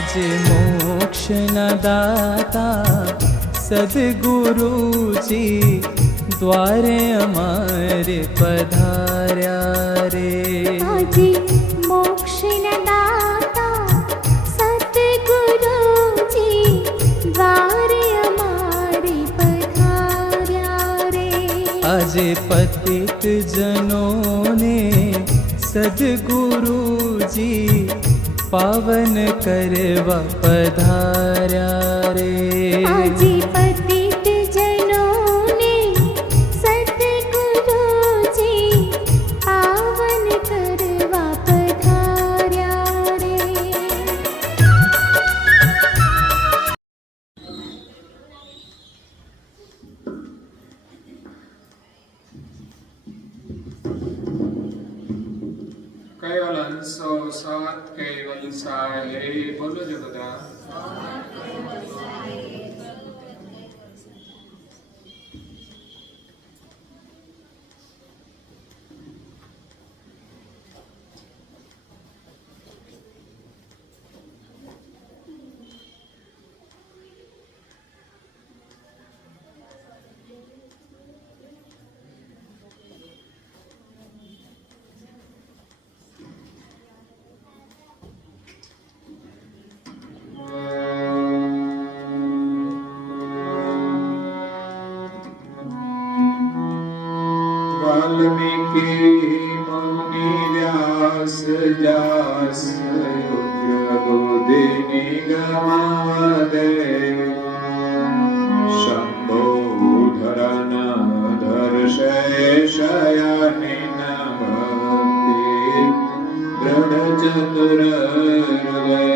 आज मोक्ष न दाता सद्गुरुजी द्वारे अमारे पधार्या रे। आज मोक्ष न दाता सद्गुरुजी द्वारे अमारे पधार्या रे। आज पतित जनों ने सद्गुरुजी पावन करवा पधार्या रे। आज पतित जनों ने सद्गुरुजी पावन करवा पधार्या रे। कैवल हंसो सात कैवल साहे बोलो जो बता। वाल्मीकि मुनि व्यास जास रुद्र बुद्धि निगमादे शंभो धरन धर शयनिन भक्ति दृढ़ चतुर हृदय।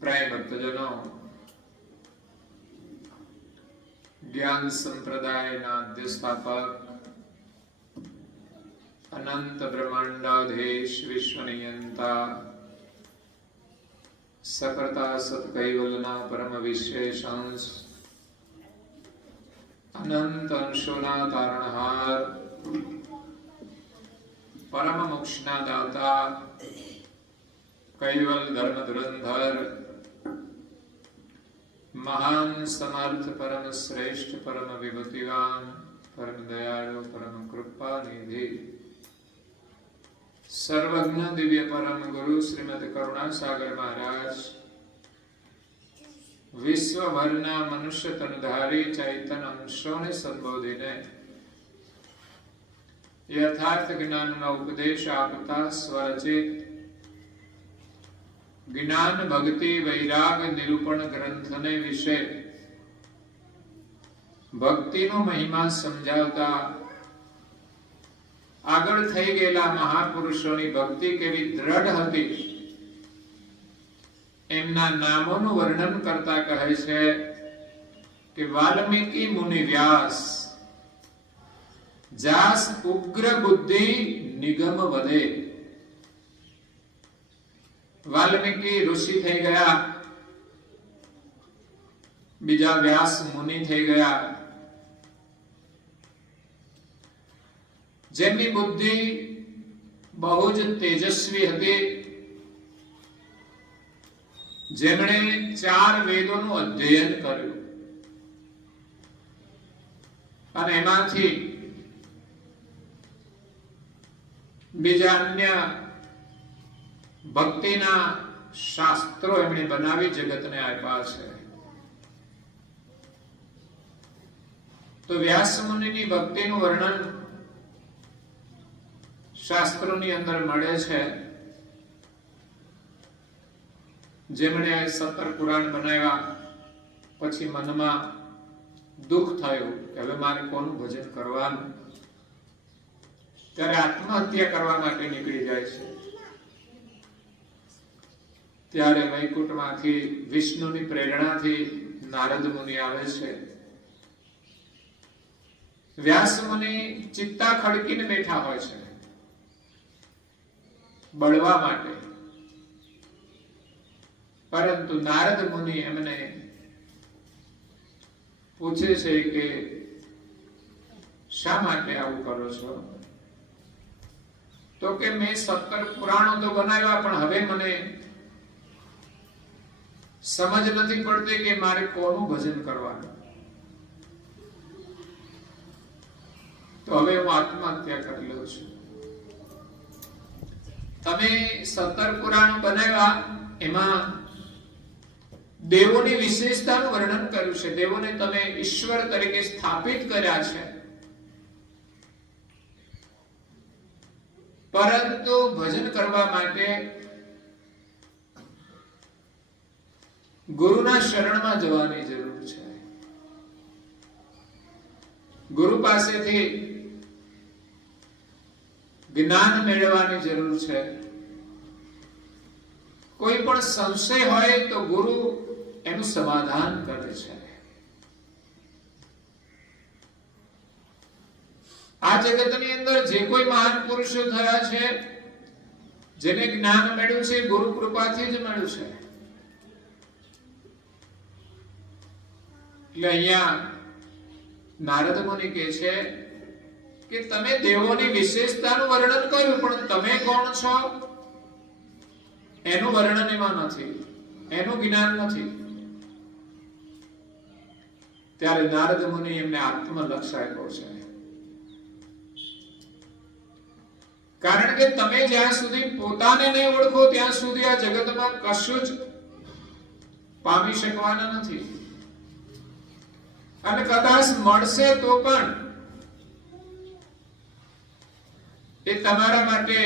प्रिय भक्तजनों, ज्ञान संप्रदायना आद्य स्थापक अनंत ब्रह्मांडाधीश विश्वनियंता सकर्ता सत्कैवलना परम विशेषांश अनंत अंशोना तारणहार परम मोक्षना दाता कैवल धर्म धुरंधर महान समर्थ परम श्रेष्ठ परम विभूतिवान परम दयालु परम कृपा निधि सर्वज्ञ दिव्य परम गुरु श्रीमद करुणा सागर महाराज विश्व भरना मनुष्य तनधारी चैतन अंशों ने संबोधिने यथार्थ ज्ञान का उपदेश आपता स्वरचित ज्ञान भक्ति वैराग निरूपण ग्रंथ ने विषय भक्ति नो महिमा समझावता આગળ થઈ ગયેલા મહાપુરુષોની ભક્તિ કેવી દ્રઢ હતી એમના નામોનું વર્ણન કરતા કહે છે કે વાલ્મીકી મુનિ વ્યાસ જાસ ઉગ્ર બુદ્ધિ નિગમ વધે। વાલ્મીકી ઋષિ થઈ ગયા, બીજા વ્યાસ મુનિ થઈ ગયા, જેમની બુદ્ધિ બહુ જ તેજસ્વી હતી, જેમણે 4 વેદોનું અધ્યયન કર્યું અને એમાંથી બીજા અન્ય ભક્તિના શાસ્ત્રો એમણે બનાવી જગતને આપ્યા છે। તો વ્યાસ મુનિની ભક્તિનું વર્ણન શાસ્ત્રોની અંદર મળે છે। જેમણે 17 પુરાણ બનાવ્યા પછી મનમાં દુઃખ થયું કે હવે મારે કોનું ભજન કરવાનું, ત્યારે આત્મહત્યા કરવા માટે નીકળી જાય છે। ત્યારે વૈકુંઠમાંથી વિષ્ણુની પ્રેરણાથી નારદ મુનિ આવે છે। વ્યાસ મુનિ ચિત્તા ખડકીને બેઠા હોય છે બળવા માટે, પરંતુ નારદ મુનિ એમને પૂછે છે કે શા માટે આવું કરો છો? તો કે મેં 17 પુરાણો તો બનાવ્યા, પણ હવે મને સમજ નથી પડતી કે મારે કોનું ભજન કરવાનું. તો હવે હું આત્મહત્યા કરી લઉં છું. તમે 17 પુરાણો બનાવ્યા, એમાં દેવોની વિશેષતાનું વર્ણન કર્યું છે. દેવોને તમે ઈશ્વર તરીકે સ્થાપિત કર્યા છે, પરંતુ ભજન કરવા માટે ગુરુના શરણમાં જવાની જરૂર છે. ગુરુ પાસેથી જ્ઞાન મેળવવાની જરૂર છે. કોઈ પણ સંશય હોય તો ગુરુ એનું સમાધાન કરે છે. આ જગતની અંદર જે કોઈ મહાન પુરુષો થયા છે, જેને જ્ઞાન મળ્યું છે, ગુરુ કૃપાથી જ મળ્યું છે. એટલે અહીંયા નારદ મુનિ કહે છે કે તમે દેવોની વિશેષતાનું વર્ણન કર્યું, પણ તમે કોણ છો એનું વર્ણન એમાં નથી, એનું જ્ઞાન નથી. ત્યારે નારદ મુનિ એમને આત્મલક્ષ આપ્યો છે. કારણ કે તમે જ્યાં સુધી પોતાને નહીં ઓળખો ત્યાં સુધી આ જગતમાં કશું જ પામી શકવાના નથી. અને કદાચ મળશે તો પણ એ તમારા માટે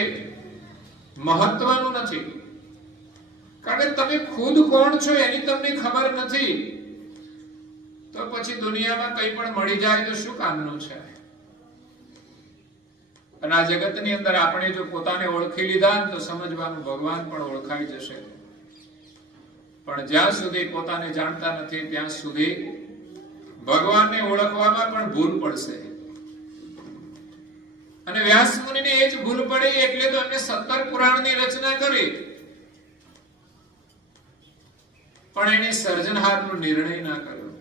મહત્વનું નથી. કારણ કે તમે ખુદ કોણ છો એની તમને ખબર નથી, તો પછી દુનિયામાં કંઈ પણ મળી જાય તો શું કામનું છે. અને આ જગતની અંદર આપણે જો પોતાને ઓળખી લીધા તો સમજવાનું ભગવાન પણ ઓળખાઈ જશે. પણ જ્યાં સુધી પોતાને જાણતા નથી ત્યાં સુધી ભગવાનને ઓળખવામાં પણ ભૂલ પડશે. અને વ્યાસ મુનિને એ જ ભૂલ પડી, એટલે તો એમને 17 પુરાણની રચના કરી. પણ એને સર્જનહારનો નિર્ણય ના કર્યો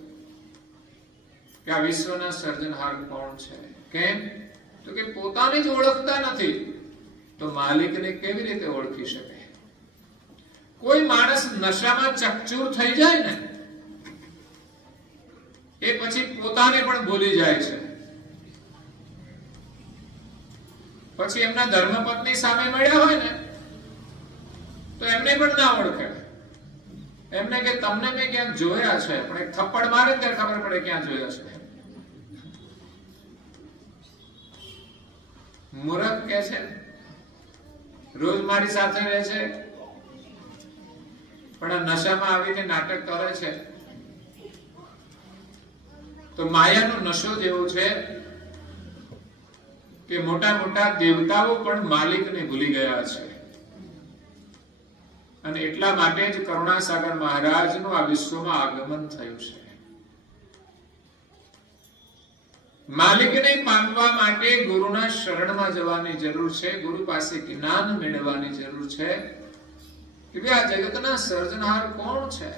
કે આ વિશ્વના સર્જનહાર કોણ છે. કેમ? તો કે પોતાને જ ઓળખતા નથી તો માલિકને કેવી રીતે ઓળખી શકે? કોઈ માણસ નશામાં ચકચૂર થઈ જાય ને, એ પછી પોતાને પણ ભૂલી જાય છે. પછી એમના ધર્મપત્ની સામે મળ્યા હોય ને તો એમને પણ ના ઓળખે. એમને કે તમને મેં ક્યાંક જોયા છે, પણ એક થપ્પડ મારે ત્યારે ખબર પડે ક્યાં જોયા છે. મૂર્ખ કે છે રોજ મારી સાથે રહે છે, પણ આ નશામાં આવીને નાટક કરે છે. તો માયાનો નશો જેવો છે કે મોટા મોટા દેવતાઓ પણ માલિકને ભૂલી ગયા છે. અને એટલા માટે જ કરુણાસાગર મહારાજનું આ વિશ્વમાં આગમન થયું છે. માલિકને પામવા માટે ગુરુના શરણમાં જવાની જરૂર છે, ગુરુ પાસે જ્ઞાન મેળવવાની જરૂર છે કે ભાઈ આ જગતના સર્જનહાર કોણ છે.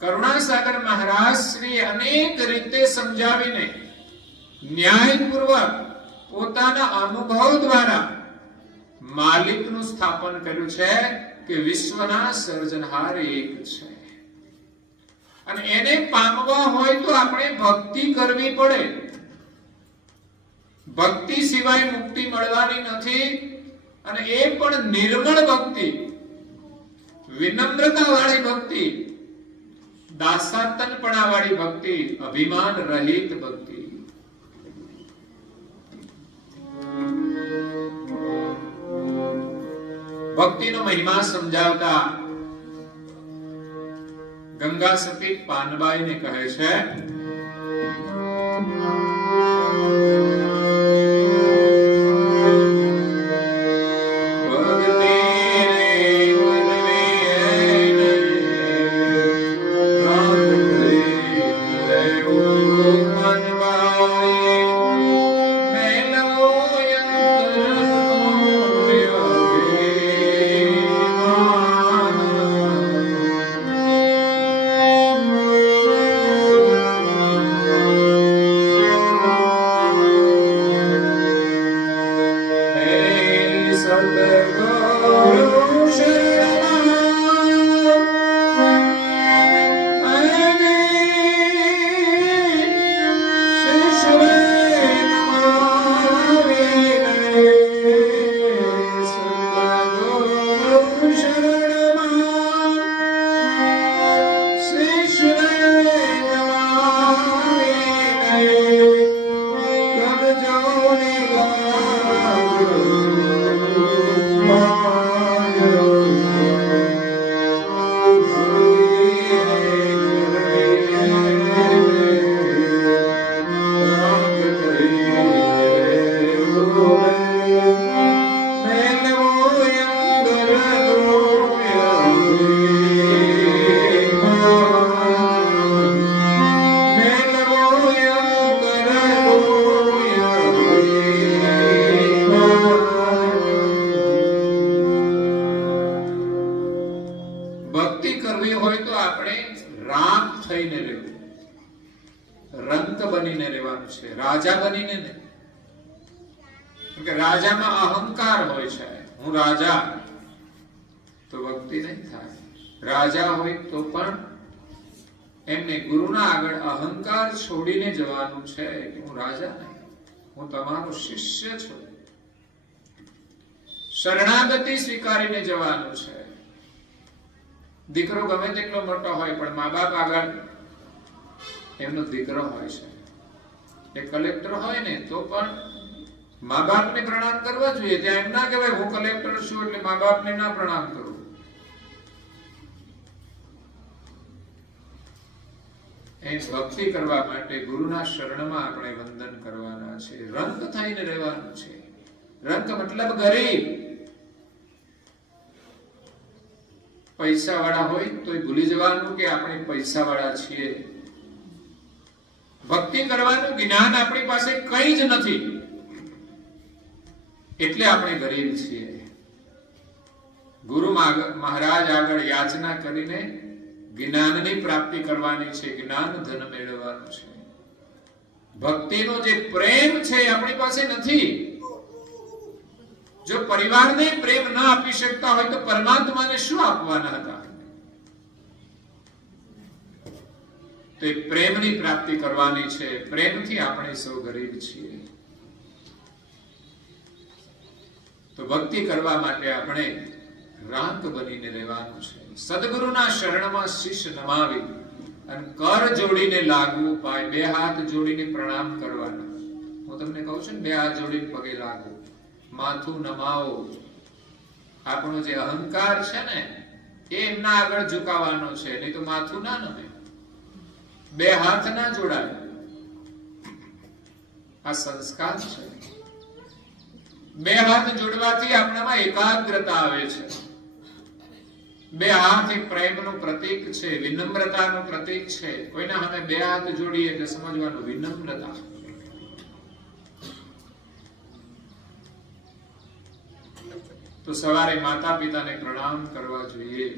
કરુણાસાગર મહારાજ શ્રી અનેક રીતે સમજાવીને ન્યાયપૂર્વક પોતાના અનુભવ દ્વારા માલિકનું સ્થાપન કર્યું છે કે વિશ્વના સર્જનહાર એક છે. અને એને પામવા હોય તો આપણે ભક્તિ કરવી પડે. ભક્તિ સિવાય મુક્તિ મળવાની નથી. અને એ પણ નિર્મળ ભક્તિ, વિનમ્રતા વાળી ભક્તિ, દાસાતનપણા વાળી ભક્તિ, અભિમાન રહિત ભક્તિ. ભક્તિનો મહિમા સમજાવતા ગંગા સતી પાનબાઈને કહે છે રહેવાનું છે, રાજા બનીને નહીં. કે રાજામાં અહંકાર હોય છે, હું રાજા, તો ભક્તિ નહીં થાય. રાજા હોય તો પણ એમને ગુરુના આગળ અહંકાર છોડીને જવાનું છે કે હું રાજા નહીં, હું તમારો શિષ્ય છું. શરણાગતિ સ્વીકારીને જવાનું છે. દીકરો ગમે તેટલો મોટો હોય પણ મા બાપ આગળ એમનો દીકરો હોય છે. એ કલેક્ટર હોય ને તો પણ મા બાપને પ્રણામ કરવા જોઈએ. ત્યાં એમ ના કહેવાય હું કલેક્ટર છું એટલે મા બાપને ના પ્રણામ કરું. એ ભક્તિ કરવા માટે ગુરુના શરણમાં આપણે વંદન કરવાના છે. રંક થઈને રહેવાનું છે. રંક મતલબ ગરીબ. પૈસા વાળા હોય તો ભૂલી જવાનું કે આપણે પૈસા વાળા છીએ. ભક્તિ કરવાનું જ્ઞાન આપણી પાસે કઈ જ નથી એટલે આપણે ગરીબ છીએ. ગુરુ મહારાજ આગળ યાચના કરીને જ્ઞાનની પ્રાપ્તિ કરવાની છે, જ્ઞાન ધન મેળવવાનું છે. ભક્તિનો જે પ્રેમ છે આપણી પાસે નથી. જો પરિવારને પ્રેમ ન આપી શકતા હોય તો પરમાત્માને શું આપવાના હતા? તો એ પ્રેમની પ્રાપ્તિ કરવાની છે. પ્રેમથી આપણે સૌ ગરીબ છીએ. તો ભક્તિ કરવા માટે આપણે રાંક બનીને રહેવાનું છે. સદગુરુના શરણમાં શીશ નમાવી અને કર જોડીને લાગવું પાય. બે હાથ જોડીને પ્રણામ કરવાના. હું તમને કહું છું ને, બે હાથ જોડીને પગે લાગવું, માથું નમાવો. આપણો જે અહંકાર છે ને એ એમના આગળ ઝુકાવવાનો છે, નહીં તો માથું ના નમે. બે હાથ ના જોડાય. આ સંસ્કાર છે. બે હાથ જોડવાથી આપણામાં એકાગ્રતા આવે છે. બે હાથ એ પ્રેમનું પ્રતીક છે, વિનમ્રતાનું પ્રતીક છે. કોઈના સામે બે હાથ જોડીએ એટલે સમજવાનું વિનમ્રતા. તો સવારે માતા પિતાને પ્રણામ કરવા જોઈએ.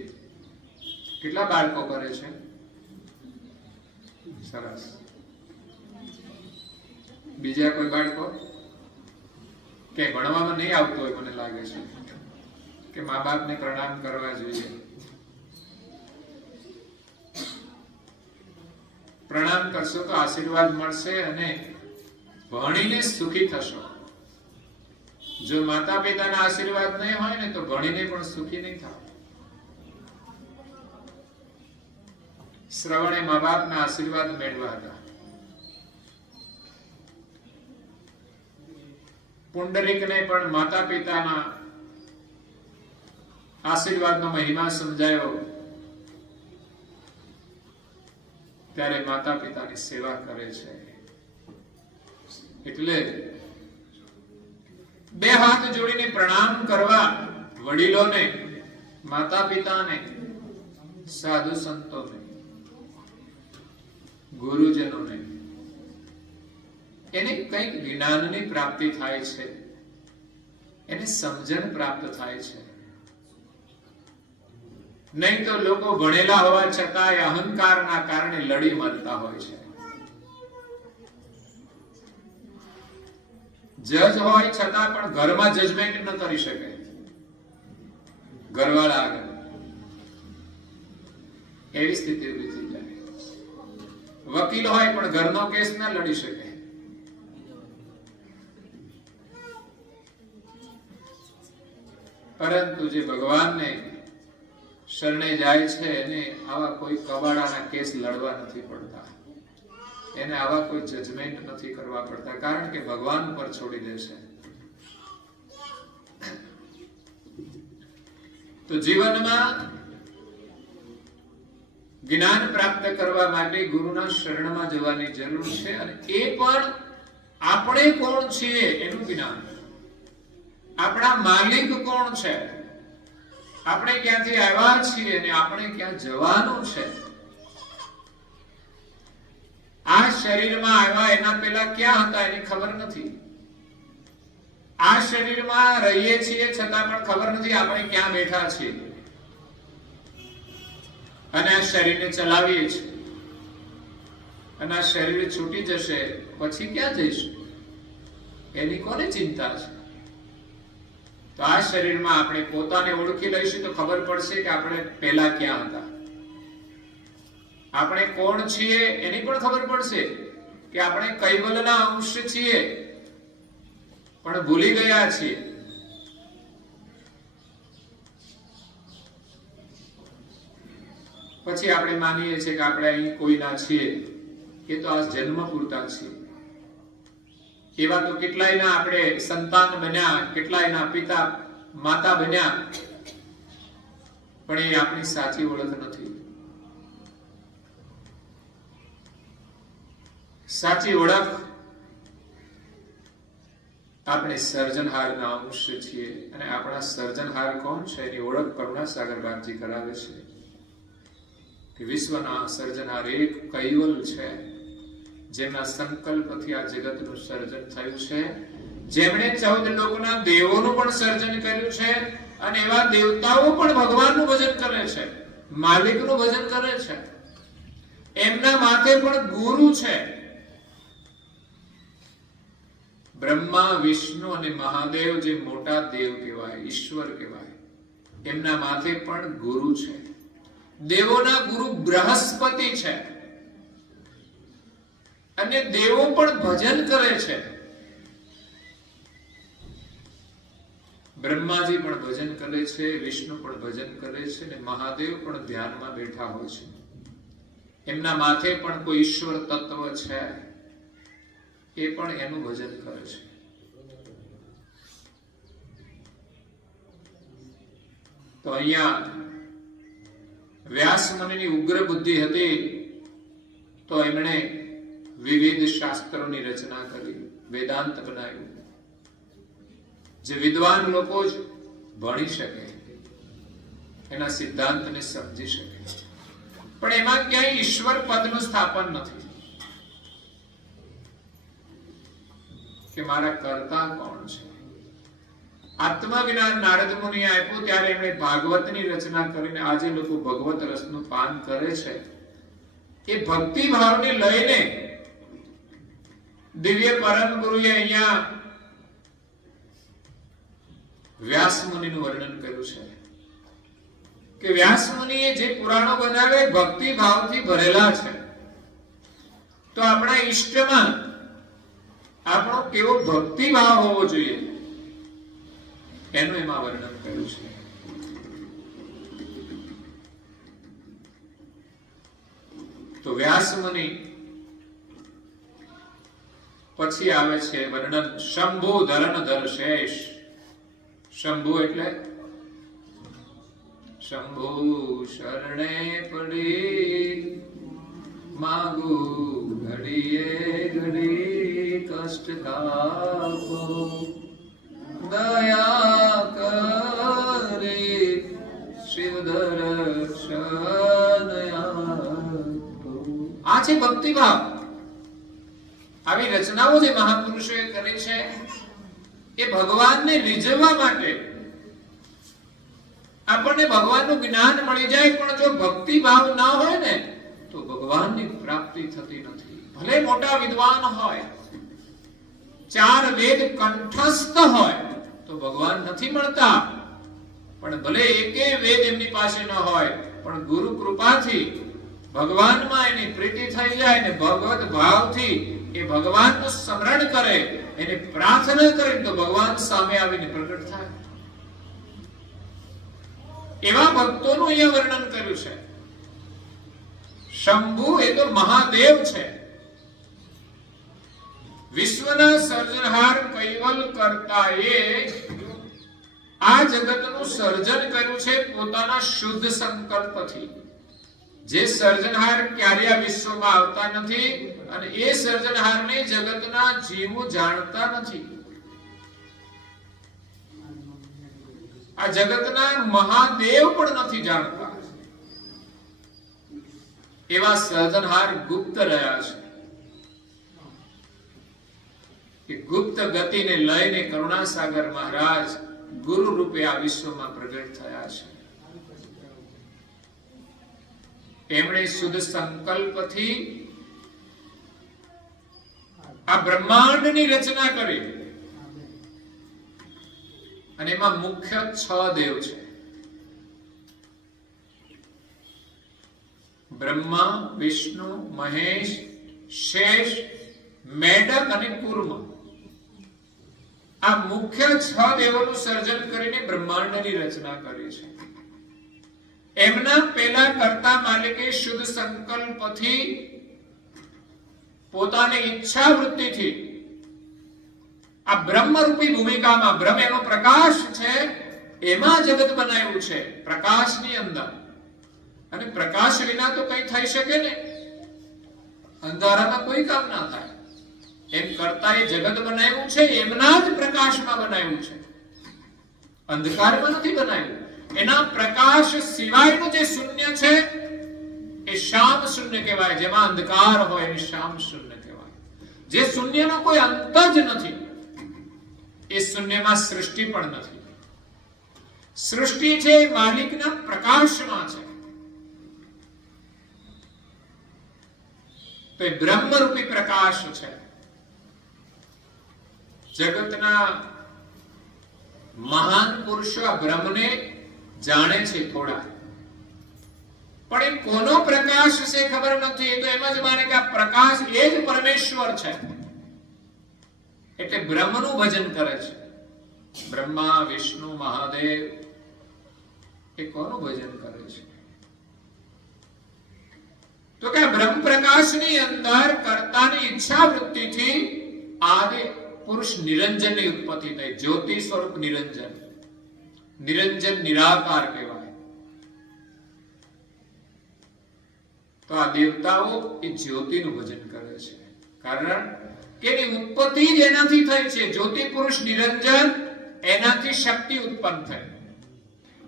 કેટલા બાળકો કરે છે? સરસ. બીજા કોઈ બાળકો કે ભણવામાં નહીં આવતું હોય? મને લાગે છે કે મા બાપને પ્રણામ કરવા જોઈએ. પ્રણામ કરશો તો આશીર્વાદ મળશે અને ભણીને સુખી થશો. જો માતા પિતાના આશીર્વાદ નહીં હોય ને તો ભણીને પણ સુખી નહીં થાવ. શ્રવણે મા બાપના આશીર્વાદ મેળવ્યા હતા. પુંડરીકને પણ માતા પિતાના આશીર્વાદનો મહિમા સમજાયો. ત્યારે માતા પિતાની સેવા કરે છે. એટલે બે હાથ જોડીને પ્રણામ કરવા વડીલોને, માતા પિતાને, સાધુ સંતોને, ગુરુજનોને. એને કંઈક જ્ઞાનની પ્રાપ્તિ થાય છે, એને સમજણ પ્રાપ્ત થાય છે. નહીં તો લોકો ભણેલા હોવા છતાં અહંકારના કારણે લડી મરતા હોય છે. જજ હોય છતાં પણ ઘરમાં જજમેન્ટ ન કરી શકે ઘરવાળા આગળ. એવી સ્થિતિ ઉભી થઈ જાય. વકીલ હોય પણ ઘરનો કેસ ના લડી શકે. પરંતુ જે ભગવાનને શરણે જાય છે એને આવા કોઈ કબાડાના કેસ લડવા નથી પડતા. એને આવા કોઈ જજમેન્ટ નથી કરવા પડતા, કારણ કે ભગવાન પર છોડી દેશે. તો જીવનમાં જ્ઞાન પ્રાપ્ત કરવા માટે ગુરુના શરણમાં જવાની જરૂર છે. અને એ પણ આપણે કોણ છીએ એનું જ્ઞાન. આપણા માલિક કોણ છે, આપણે ક્યાંથી આવ્યા છીએ અને આપણે ક્યાં જવાનું છે. આ શરીરમાં આવ્યા એના પહેલા ક્યાં હતા એની ખબર નથી. આ શરીરમાં રહીએ છીએ છતાં પણ ખબર નથી આપણે ક્યાં બેઠા છીએ. અને આ શરીરને ચલાવીએ છીએ અને આ શરીર છૂટી જશે પછી ક્યાં જઈશું એની કોને ચિંતા છે? તો આ શરીરમાં આપણે પોતાને ઓળખી લઈશું તો ખબર પડશે કે આપણે પહેલા ક્યાં હતા, આપણે કોણ છીએ એની પણ ખબર પડશે કે આપણે કૈવલના અંશ છીએ પણ ભૂલી ગયા છીએ. પછી આપણે માનીએ છીએ કે આપણે અહીં કોઈના છીએ, એ તો આ જન્મ પૂરતા છીએ. એવા તો કેટલાયના આપણે સંતાન બન્યા, કેટલાયના પિતા માતા બન્યા, પણ એ આપણી સાચી ઓળખ નથી. સાચી ઓળખ આપણે સર્જનહારના અંશ છીએ, અને આપણા સર્જનહાર કોણ છે એની ઓળખ કરુણાસાગર બાપજી કરાવે છે કે વિશ્વના સર્જનહાર એક કૈવલ છે, જેમના સંકલ્પથી આ જગતનું સર્જન થયું છે, જેમણે 14 લોકના દેવોનું પણ સર્જન કર્યું છે, અને એવા દેવતાઓ પણ ભગવાનનું ભજન કરે છે, માલિકનું ભજન કરે છે. એમના માથે પણ ગુરુ છે. બ્રહ્મા, વિષ્ણુ અને મહાદેવ જે મોટા દેવ કહેવાય, ઈશ્વર કહેવાય, એમના માથે પણ ગુરુ છે. દેવોના ગુરુ બૃહસ્પતિ છે, અને દેવો પણ ભજન કરે છે. બ્રહ્માજી પણ ભજન કરે છે, વિષ્ણુ પણ ભજન કરે છે, અને મહાદેવ પણ ધ્યાનમાં બેઠા હોય છે. એમના માથે પણ કોઈ ઈશ્વર તત્વ છે, એ પણ એનું ભજન કરે છે. તો અહીંયા વ્યાસ મુનિની ઉગ્ર બુદ્ધિ હતી, તો એમણે વિવિધ શાસ્ત્રોની રચના કરી, વેદાંત બનાવ્યું, જે વિદ્વાન લોકો જ ભણી શકે, એના સિદ્ધાંતને સમજી શકે. પણ એમાં ક્યાંય ઈશ્વર પદનું સ્થાપન નથી કે મારા કર્તા કોણ છે. આત્મજ્ઞાન નારદ મુનિએ આપ્યું ત્યારે એમણે ભાગવતની રચના કરીને આજે લોકો ભગવત રસનું પાન કરે છે. એ ભક્તિ ભાવને લઈને દિવ્ય પરમ ગુરુએ અહીંયા વ્યાસ મુનિનું વર્ણન કર્યું છે કે વ્યાસ મુનિએ જે પુરાણો બનાવ્યા ભક્તિ ભાવથી ભરેલા છે. તો આપણા ઈષ્ટમાં આપણો કેવો ભક્તિ ભાવ હોવો જોઈએ એનું એમાં વર્ણન કર્યું છે. તો વ્યાસ મુનિ પછી આવે છે વર્ણન શંભુ ધરણધર શેષ. શંભુ એટલે શંભુ શરણે પડી માગુ ઘડીએ ઘડી કષ્ટ કાપો દયા કરે શિવ દર્શન આ છે ભક્તિ ભાવ. આવી રચનાઓ જે મહાપુરુષોએ કરી છે એ ભગવાનને રીઝવવા માટે. આપણને ભગવાનનું જ્ઞાન મળી જાય પણ જો ભક્તિ ભાવ ના હોય ને તો ભગવાનની પ્રાપ્તિ થતી નથી. ભલે મોટા વિદ્વાન હોય, 4 વેદ કંઠસ્થ હોય તો ભગવાન નથી મળતા. પણ ભલે એકે વેદ એમની પાસે ન હોય પણ ગુરુ કૃપાથી ભગવાનમાં એની પ્રીતિ થઈ જાય ને ભગવત ભાવથી એ ભગવાનનું સ્મરણ કરે, એને પ્રાર્થના કરે તો ભગવાન સામે આવીને પ્રગટ થાય. એવા ભક્તોનું અહીંયા વર્ણન કર્યું છે. શંભુ એ તો મહાદેવ છે, વિશ્વના સર્જનહાર કૈવલ કરતા એ આ જગતનું સર્જન કર્યું છે પોતાના શુદ્ધ સંકલ્પથી. જે સર્જનહાર ક્યારે આ વિશ્વમાં આવતા નથી અને એ સર્જનહારને જગતના જીવો જાણતા નથી. આ જગતના મહાદેવ પણ નથી જાણતા. એવા સર્જનહાર ગુપ્ત રહ્યા છે. કે ગુપ્ત ગતિને લઈને કરુણાસાગર મહારાજ ગુરુ રૂપે આ વિશ્વમાં પ્રગટ થયા છે. એમણે શુદ્ધ સંકલ્પથી આ બ્રહ્માંડની રચના કરી અને એમાં મુખ્ય 6 દેવ છે. બ્રહ્મા, વિષ્ણુ, મહેશ, શેષ, મેઢક અને કુર્મ. આ મુખ્ય 6 દેવોનું સર્જન કરીને બ્રહ્માંડની રચના કરી છે. એમના પહેલા કર્તા માલિકે શુદ્ધ સંકલ્પથી પોતાની ઈચ્છા વૃત્તિથી આ બ્રહ્મરૂપી ભૂમિકામાં, બ્રહ્મ એનો પ્રકાશ છે, એમાં જગત બનાવ્યું છે, પ્રકાશની અંદર. અને પ્રકાશ વિના તો કઈ થઈ શકે ને, અંધારામાં કોઈ કામ ના થાય. એમ કરતા એ જગત બનાવ્યું છે, એમના જ પ્રકાશમાં બનાવ્યું છે, અંધકારમાં નથી બનાવ્યું. એના પ્રકાશ સિવાયનું જે શૂન્ય છે એ શામ શૂન્ય કહેવાય. જેમાં અંધકાર હોય એને શામ શૂન્ય કહેવાય. જે શૂન્યનો કોઈ અંત જ નથી, એ શૂન્યમાં સૃષ્ટિ પણ નથી. સૃષ્ટિ છે એ માલિકના પ્રકાશમાં છે. તો એ બ્રહ્મરૂપી પ્રકાશ છે. જગતના મહાન પુરુષો આ બ્રહ્મને જાણે છે થોડા, પણ એ કોનો પ્રકાશ છે ખબર નથી. એ તો એમ જ માને કે આ પ્રકાશ એ જ પરમેશ્વર છે, એટલે બ્રહ્મનું ભજન કરે છે. બ્રહ્મા, વિષ્ણુ, મહાદેવ એ કોનું ભજન કરે છે? તો કે બ્રહ્મ પ્રકાશની અંદર કર્તાની ઈચ્છા વૃત્તિથી આદિ પુરુષ નિરંજનની ઉત્પત્તિ થઈ. જ્યોતિ સ્વરૂપ નિરંજન, નિરંજન નિરાકાર કહેવાય. તો આ દેવતાઓ એ જ્યોતિનું ભજન કરે છે, કારણ કે એની ઉત્પત્તિ જ એનાથી થઈ છે. જ્યોતિ પુરુષ નિરંજન, એનાથી શક્તિ ઉત્પન્ન થઈ.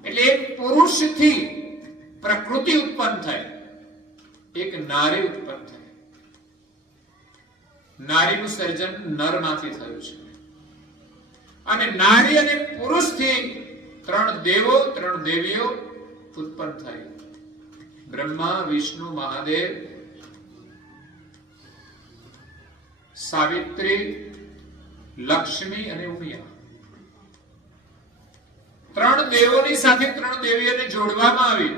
એટલે એક પુરુષથી પ્રકૃતિ ઉત્પન્ન થઈ, એક નારી ઉત્પન્ન થઈ. નારીનું સર્જન નરમાંથી થયું છે. અને નારી અને પુરુષથી 3 દેવો 3 દેવીઓ ઉત્પન્ન થઈ. બ્રહ્મા, વિષ્ણુ, મહાદેવ, સાવિત્રી, લક્ષ્મી અને ઉમિયા. 3 દેવોની સાથે 3 દેવીઓને જોડવામાં આવી.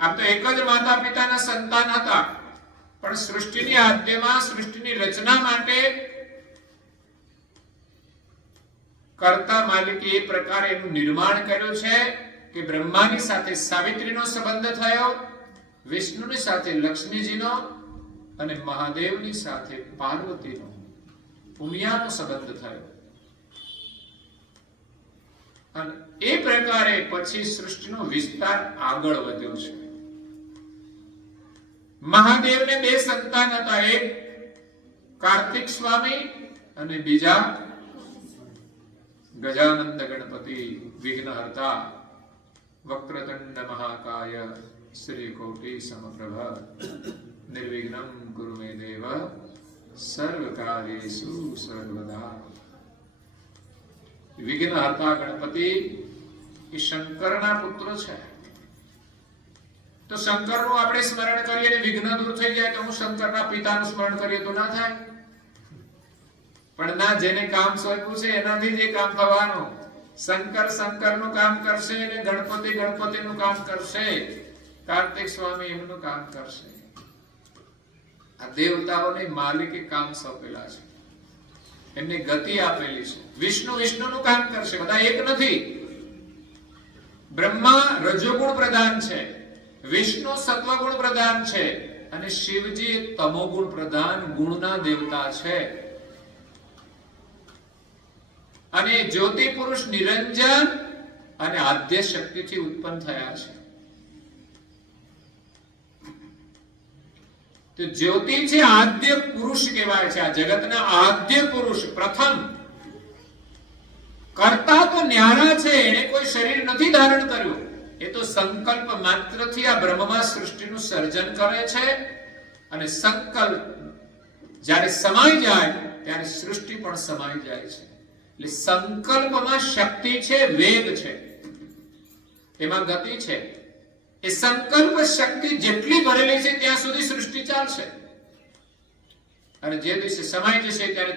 આમ તો એક જ માતા પિતાના સંતાન હતા, પણ સૃષ્ટિની આદ્યમાં, સૃષ્ટિની રચના માટે કર્તા માલિકે એ પ્રકારે એનું નિર્માણ કર્યું છે કે બ્રહ્માની સાથે સાવિત્રીનો સંબંધ થયો, વિષ્ણુની સાથે લક્ષ્મીજીનો અને મહાદેવની સાથે પાર્વતીનો, ઉમિયાનો સંબંધ થયો. અને એ પ્રકારે પછી સૃષ્ટિનો વિસ્તાર આગળ વધ્યો છે. મહાદેવને 2 સંતાન હતા, એક કાર્તિક સ્વામી અને બીજા ગજાનંદ ગણપતિ વિઘ્નહર્તા વક્રતુંડ મહાકાય શ્રીકોટિ સમપ્રભ નિર્વિઘ્નં કુરુ મે દેવ સર્વકાર્યેષુ સર્વદા. વિઘ્નહર્તા ગણપતિ એ શંકરના પુત્ર છે. તો શંકરનું આપણે સ્મરણ કરીએ અને વિઘ્ન દૂર થઈ જાય તો હું શંકરના પિતાનું સ્મરણ કરીએ તો ના થાય? પણ ના, જેને કામ સોંપ્યું છે એનાથી જ એ કામ થવાનું. શંકર શંકરનું કામ કરશે અને ગણપતિ ગણપતિનું કામ કરશે, કાર્તિક સ્વામી એમનું કામ કરશે. આ દેવતાઓને માલિકે કામ સોંપેલા છે, એમને ગતિ આપેલી છે. વિષ્ણુ વિષ્ણુનું કામ કરશે, બધા એક નથી. બ્રહ્મા રજોગુણ પ્રધાન છે, વિષ્ણુ સત્વગુણ પ્રધાન છે અને શિવજી તમોગુણ પ્રધાન ગુણના દેવતા છે. અને જ્યોતિ પુરુષ નિરંજન અને આદ્ય શક્તિથી ઉત્પન્ન થયા છે. તો જ્યોતિ છે આદ્ય પુરુષ કહેવાય છે. આ જગતના આદ્ય પુરુષ, પ્રથમ કર્તા તો ન્યારા છે, એને કોઈ શરીર નથી ધારણ કર્યું. એ તો સંકલ્પ માત્રથી આ બ્રહ્મમાં સૃષ્ટિનું સર્જન કરે છે. અને સંકલ્પ જ્યારે સમાઈ જાય ત્યારે સૃષ્ટિ પણ સમાઈ જાય છે. એટલે સંકલ્પમાં શક્તિ છે, વેગ છે, એમાં ગતિ છે. એ સંકલ્પ શક્તિ જેટલી ભરેલી છે ત્યાં સુધી સૃષ્ટિ ચાલશે. અને જે દિવસે સમાઈ જશે ત્યારે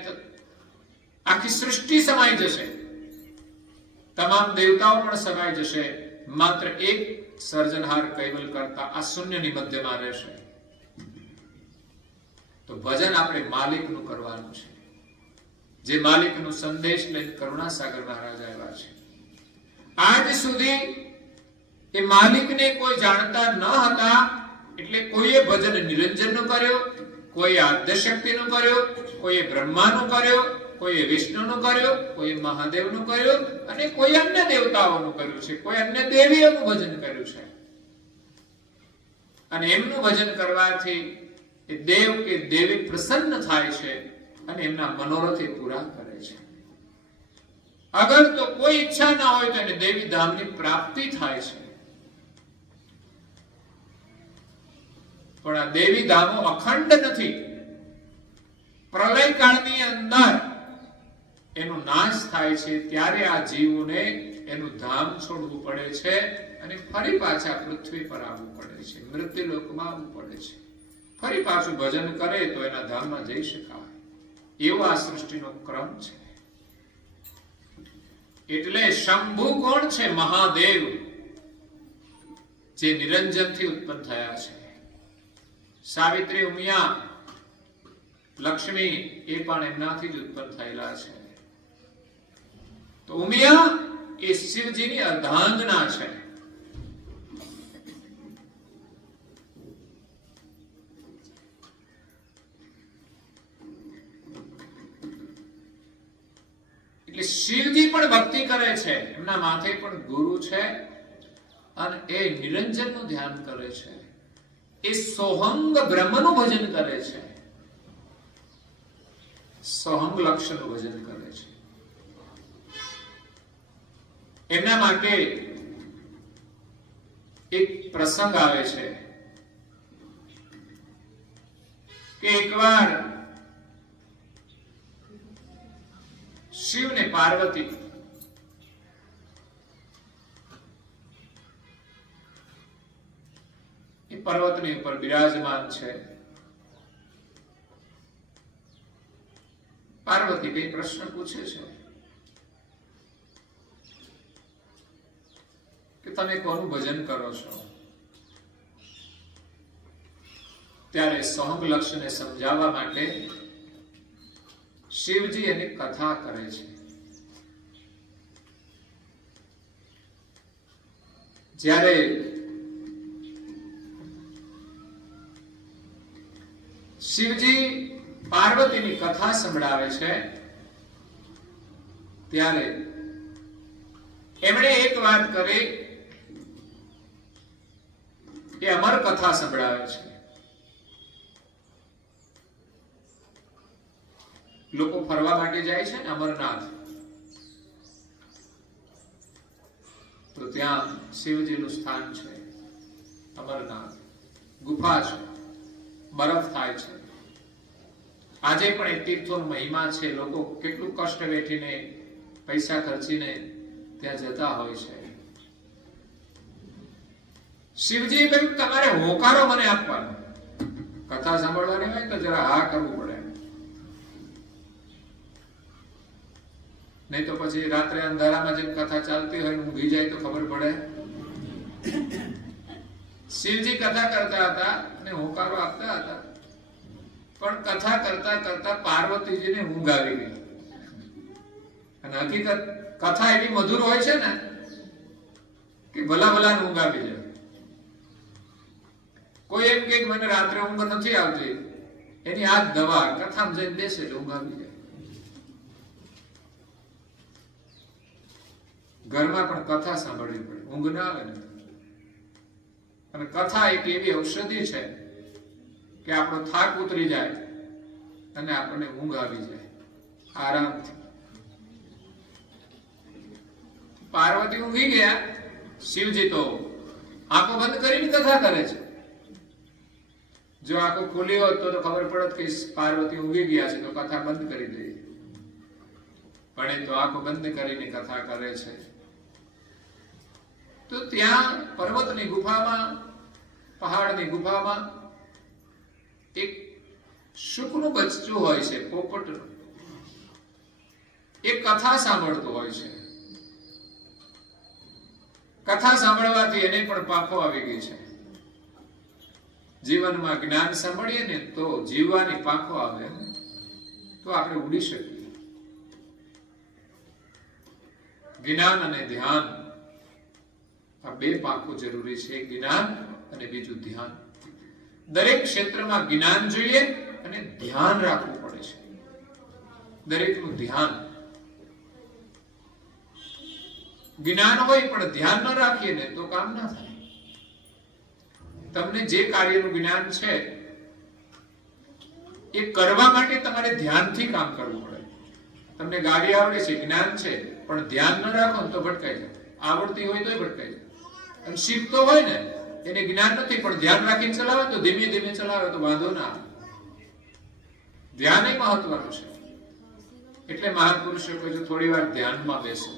આખી સૃષ્ટિ સમાઈ જશે, તમામ દેવતાઓ પણ સમાઈ જશે, માત્ર એક સર્જનહાર કૈવલ કરતા આ શૂન્યની મધ્યમાં રહેશે. તો ભજન આપણે માલિકનું કરવાનું છે, જે માલિકનો સંદેશ લઈને કરુણાસાગર મહારાજ આવ્યા છે. આજ સુધી એ માલિકને કોઈ જાણતા ન હતા, એટલે કોઈએ ભજન નિરંજનનો કર્યો, કોઈએ આદ્યશક્તિનો કર્યો, કોઈએ બ્રહ્માનો કર્યો, કોઈએ વિષ્ણુનો કર્યો, કોઈએ મહાદેવનો કર્યો અને કોઈ અન્ય દેવતાઓનું કર્યું છે, કોઈ અન્ય દેવીઓનું ભજન કર્યું છે. અને એમનું ભજન કરવાથી એ દેવ કે દેવી પ્રસન્ન થાય છે અને એમના મનોરથ પૂરા કરે છે. અગર તો કોઈ ઈચ્છા ના હોય તો એને દેવી ધામની પ્રાપ્તિ થાય છે. પણ આ દેવી ધામો અખંડ નથી. પ્રલય કાળની અંદર એનો નાશ થાય છે, ત્યારે આ જીવોને એનું ધામ છોડવું પડે છે અને ફરી પાછા પૃથ્વી પર આવવું પડે છે, મૃત્યુલોકમાં આવવું પડે છે. ફરી પાછું ભજન કરે તો એના ધામમાં જઈ શકાય, એવો આ સૃષ્ટિનો ક્રમ છે. એટલે શંભુ કોણ છે? મહાદેવ, જે નિરંજનથી ઉત્પન્ન થયા છે. સાવિત્રી, ઉમિયા, લક્ષ્મી એ પણ એમનાથી જ ઉત્પન્ન થયેલા છે. તો ઉમિયા એ શિવજીની અર્ધાંગના છે. એટલે શિવજી પણ ભક્તિ કરે છે, એમના માથે પણ ગુરુ છે અને એ નિરંજનનું ધ્યાન કરે છે. એ સોહંગ બ્રહ્મનું ભજન કરે છે, સોહંગ લક્ષનું ભજન કરે છે. એમના માટે એક પ્રસંગ આવે છે કે એકવાર શિવ ને પાર્વતી એ પર્વતની ઉપર બિરાજમાન છે. પાર્વતી કઈ પ્રશ્ન પૂછે છે કે તમે કોનું ભજન કરો છો? ત્યારે સોહંગ લક્ષને સમજાવવા માટે શિવજી એની કથા કરે છે. જ્યારે શિવજી પાર્વતીની કથા સંભળાવે છે ત્યારે એમણે એક વાત કરી કે અમર કથા સંભળાવે છે. લોકો ફરવા માટે જાય છે ને અમરનાથ, તો ત્યાં શિવજીનું સ્થાન છે. અમરનાથ ગુફા છે, બરફ થાય છે. આજે પણ એ તીર્થોનો મહિમા છે. લોકો કેટલું કષ્ટ વેઠીને પૈસા ખર્ચીને ત્યાં જતા હોય છે. શિવજી કહ્યું તમારે હોકારો મને આપવાનો. કથા સાંભળવાની હોય તો જરા હા કરવું પડે, નહીં તો પછી રાત્રે અંધારામાં જેમ કથા ચાલતી હોય ઊંઘી જાય તો ખબર પડે. શિવજી કથા કરતા હતા અને હોકારો આપતા હતા, પણ કથા કરતા કરતા પાર્વતીજીને ઊંઘ આવી ગઈ. અને હકીકત કથા એવી મધુર હોય છે ને કે ભલા ભલા ઊંઘ આવી જાય. કોઈ એમ કે મને રાત્રે ઊંઘ નથી આવતી, એની આ દવા કથામાં જઈને બેસે એટલે ઊંઘ આવી જાય. ઘરમાં પણ કથા સાંભળવી પડે, ઊંઘ ના આવે ને. અને કથા એક એવી ઔષધિ છે કે આપણો થાક ઉતરી જાય અને આપણને ઊંઘ આવી જાય આરામથી. પાર્વતી ઊંઘી ગયા, શિવજી તો આંખો બંધ કરીને કથા કરે છે. જો આંખો ખોલી હોત તો ખબર પડત કે પાર્વતી ઊંઘી ગયા છે, તો કથા બંધ કરી દે. પણ એ તો આંખો બંધ કરીને કથા કરે છે. તો ત્યાં પર્વતની ગુફામાં, પહાડની ગુફામાં એક શુકનું બચ્ચું હોય છે, પોપટનું, એ કથા સાંભળતો હોય છે. કથા સાંભળવાથી એને પણ પાખો આવી ગઈ છે. જીવનમાં જ્ઞાન સાંભળીએ ને તો જીવવાની પાખો આવે, તો આપણે ઉડી શકીએ. જ્ઞાન અને ધ્યાન, આ બે પાખો જરૂરી છે. જ્ઞાન અને બીજું ધ્યાન. દરેક ક્ષેત્રમાં જ્ઞાન જોઈએ અને ધ્યાન રાખવું પડે છે. દરેકનું ધ્યાન. જ્ઞાન હોય પણ ધ્યાન ન રાખીએ ને તો કામ ના થાય. તમને જે કાર્યનું જ્ઞાન છે એ કરવા માટે તમારે ધ્યાનથી કામ કરવું પડે. તમને ગાડી આવડે છે, જ્ઞાન છે, પણ ધ્યાન ન રાખો તો ભટકાઈ જાય. આવડતી હોય તો ભટકાઈ જાય. અને શીખતો હોય ને એને જ્ઞાન નથી પણ ધ્યાન રાખીને ચલાવે તો ધીમે ધીમે ચલાવે તો વાંધો ના આવે. ધ્યાન એ મહત્વનું છે. એટલે મહાપુરુષો કહે છે થોડી વાર ધ્યાનમાં બેસો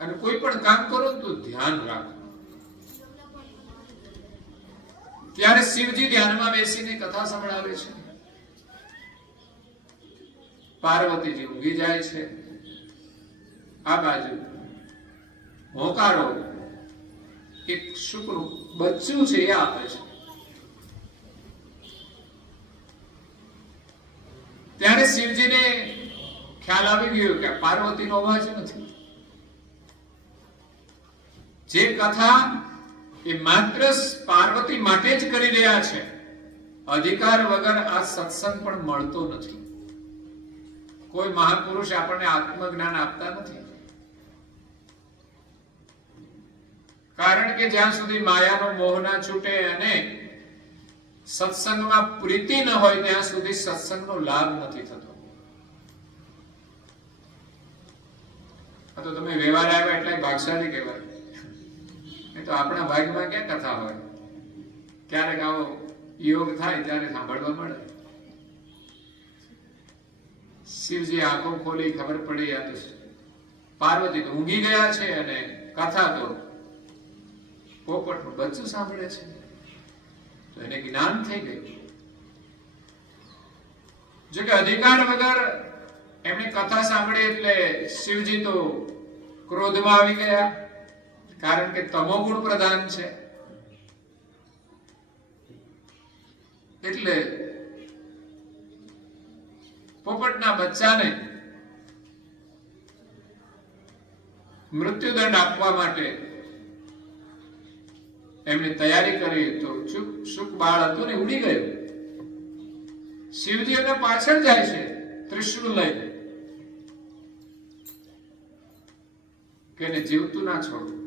અને કોઈ પણ કામ કરો તો ધ્યાન રાખો. ત્યારે શિવજી ધ્યાનમાં બેસીને કથા સંભળાવે છે. પાર્વતીજી ઊંઘી જાય છે. આ બાજુ હોકારો એક શુકનું બચ્ચું છે એ આપે છે. ત્યારે શિવજીને ખ્યાલ આવી ગયો કે પાર્વતીનો અવાજ નથી. જે કથા એ માત્ર પાર્વતી માટે જ કરી રહ્યા છે, અધિકાર વગર આ સત્સંગ પણ મળતો નથી. કોઈ મહાપુરુષ આપણને આત્મજ્ઞાન આપતા નથી. કારણ કે જ્યાં સુધી માયાનો મોહ ના છૂટે અને સત્સંગમાં પ્રીતિ ન હોય ત્યાં સુધી સત્સંગનો લાભ નથી થતો. આ તો તમે વ્યવહાર આવ્યા એટલે ભાગશાળી કહેવાય. તો આપણા ભાગમાં ક્યાં કથા હોય? ક્યારેક આવો યોગ થાય ત્યારે સાંભળવા મળે. શિવજી આંખો ખોલી ખબર પડી આ તો પાર્વતી તો ઊંઘી ગયા છે અને કથા તો પોપટનું બચ્ચું સાંભળે છે. તો એને જ્ઞાન થઈ ગયું. જો કે અધિકાર વગર એમણે કથા સાંભળી એટલે શિવજી તો ક્રોધમાં આવી ગયા. કારણ કે તમોગુણ પ્રધાન છે. એટલે પોપટના બચ્ચાને મૃત્યુદંડ આપવા માટે એમણે તૈયારી કરી. તો શુક બાળ હતું ને ઉડી ગયું. શિવજી એના પાછળ જાય છે ત્રિશુલ લઈને કે એને જીવતું ના છોડવું.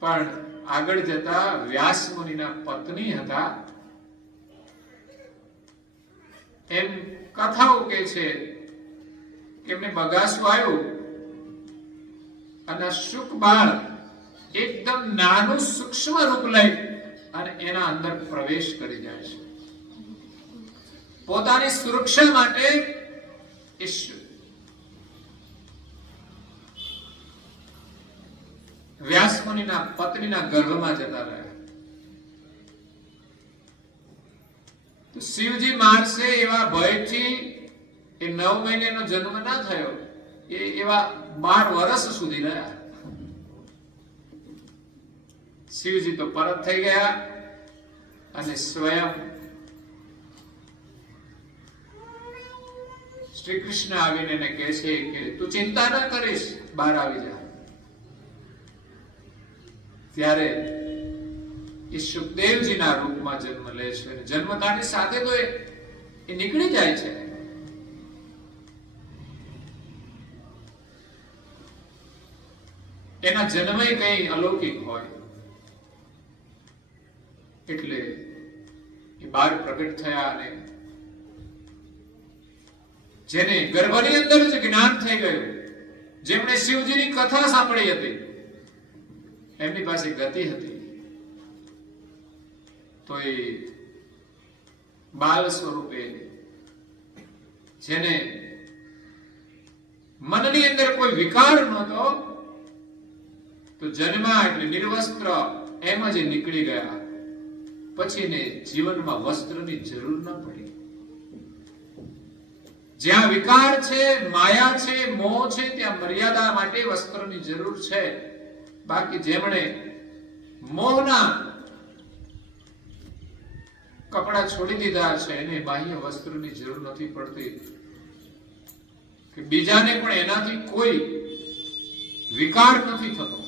પણ આગળ જતા વ્યાસ મુનિના પત્ની હતા. એમ કથાઓ કે છે કે એમને બગાસું આવ્યું અને શુક બાળ એકદમ નાનું સૂક્ષ્મ રૂપ લઈ અને એના અંદર પ્રવેશ કરી જાય છે. પોતાની સુરક્ષા માટે વ્યાસ મુનિના પત્નીના ગર્ભમાં જતા રહ્યા. તો શિવજી મારશે એવા ભયથી એ 9 મહિનાનો જન્મ ના થયો. એ એવા 12 વર્ષ સુધી રહ્યા. શિવજી તો પરત થઈ ગયા અને સ્વયં શ્રી કૃષ્ણ આવીને એને કહે છે કે તું ચિંતા ના કરીશ, બહાર આવી જા. ત્યારે એ સુખદેવજીના રૂપમાં જન્મ લે છે. જન્મતાની સાથે તો એ નીકળી જાય છે. એના જન્મે કઈ અલૌકિક હોય એટલે એ બહાર પ્રગટ થયા અને જેને ગર્ભની અંદર જ જ્ઞાન થઈ ગયું, જેમણે શિવજીની કથા સાંભળી હતી, એમની પાસે ગતિ હતી, તો એ બાલ સ્વરૂપે જેને મનની અંદર કોઈ વિકાર નહોતો, તો જન્મા એટલે નિર્વસ્ત્ર એમ જ નીકળી ગયા પછી એને જીવનમાં વસ્ત્રની જરૂર ન પડી. જ્યાં વિકાર છે, માયા છે, મોહ છે, ત્યાં મર્યાદા માટે વસ્ત્રની જરૂર છે. બાકી જેમણે મોહના કપડા છોડી દીધા છે એને બાહ્ય વસ્ત્રની જરૂર નથી પડતી, કે બીજાને પણ એનાથી કોઈ વિકાર નથી થતો.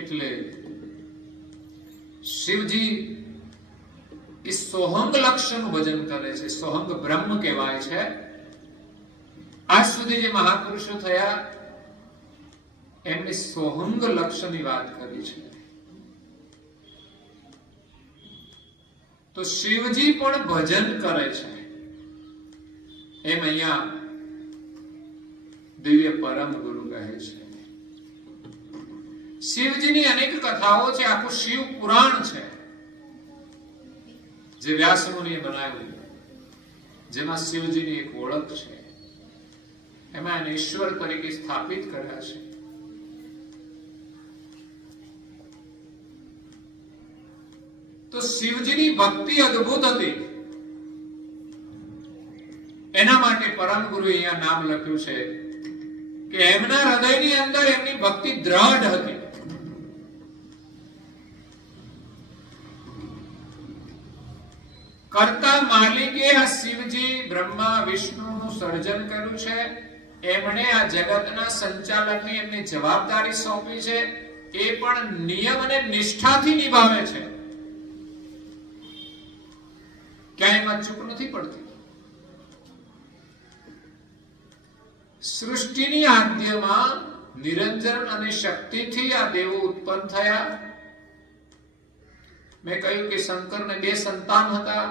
એટલે શિવજી એ સોહંગ લક્ષનું ભજન કરે છે. સોહંગ બ્રહ્મ કહેવાય છે. આજ સુધી જે મહાપુરુષો થયા એમણે સોહંગ લક્ષની વાત કરી છે. તો શિવજી પણ ભજન કરે છે. એમ અહીંયા દિવ્ય પરમ ગુરુ કહે છે. શિવજીની અનેક કથાઓ છે. આખું શિવ પુરાણ છે જે વ્યાસ મુનિએ બનાવ્યું, જેમાં શિવજીની એક ઓળખ છે. એમાં એને ઈશ્વર તરીકે સ્થાપિત કર્યા છે. તો શિવજીની ભક્તિ અદ્ભુત હતી. એના માટે પરમ ગુરુ અહીંયા નામ લખ્યું છે કે એમના હૃદયની અંદર એમની ભક્તિ દ્રઢ હતી. કરતા માલિકે આ શિવજી બ્રહ્મા વિષ્ણુનું સર્જન કર્યું છે. એમણે આ જગતના સંચાલનની એમની જવાબદારી સોંપી છે. એ પણ નિયમ અને નિષ્ઠાથી નિભાવે છે. ક્યાંય ચૂક નથી પડતી. સૃષ્ટિની આદ્યમાં નિરંજન અને શક્તિથી આ દેવો ઉત્પન્ન થયા. મેં કહ્યું કે શંકરને 2 સંતાન હતા,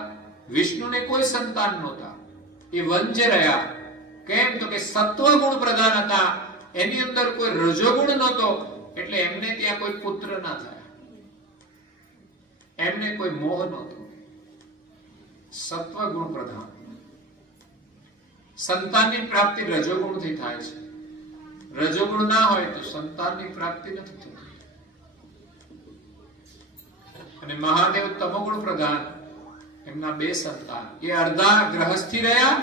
વિષ્ણુને કોઈ સંતાન નહોતા. એ વંજ્ય રહ્યા. કેમ? તો કે સત્વગુણ પ્રધાન હતા, એની અંદર કોઈ રજોગુણ નહોતો, એટલે એમને ત્યાં કોઈ પુત્ર ના થયા. એમને કોઈ મોહ નહોતો. સત્વગુણ પ્રધાન. સંતાનની પ્રાપ્તિ રજોગુણથી થાય છે. રજોગુણ ના હોય તો સંતાનની પ્રાપ્તિ નથી થતી. અને મહાદેવ તમોગુણ પ્રધાન, એમના 2 સંતાન. એ અર્ધા ગ્રહસ્થી રહ્યા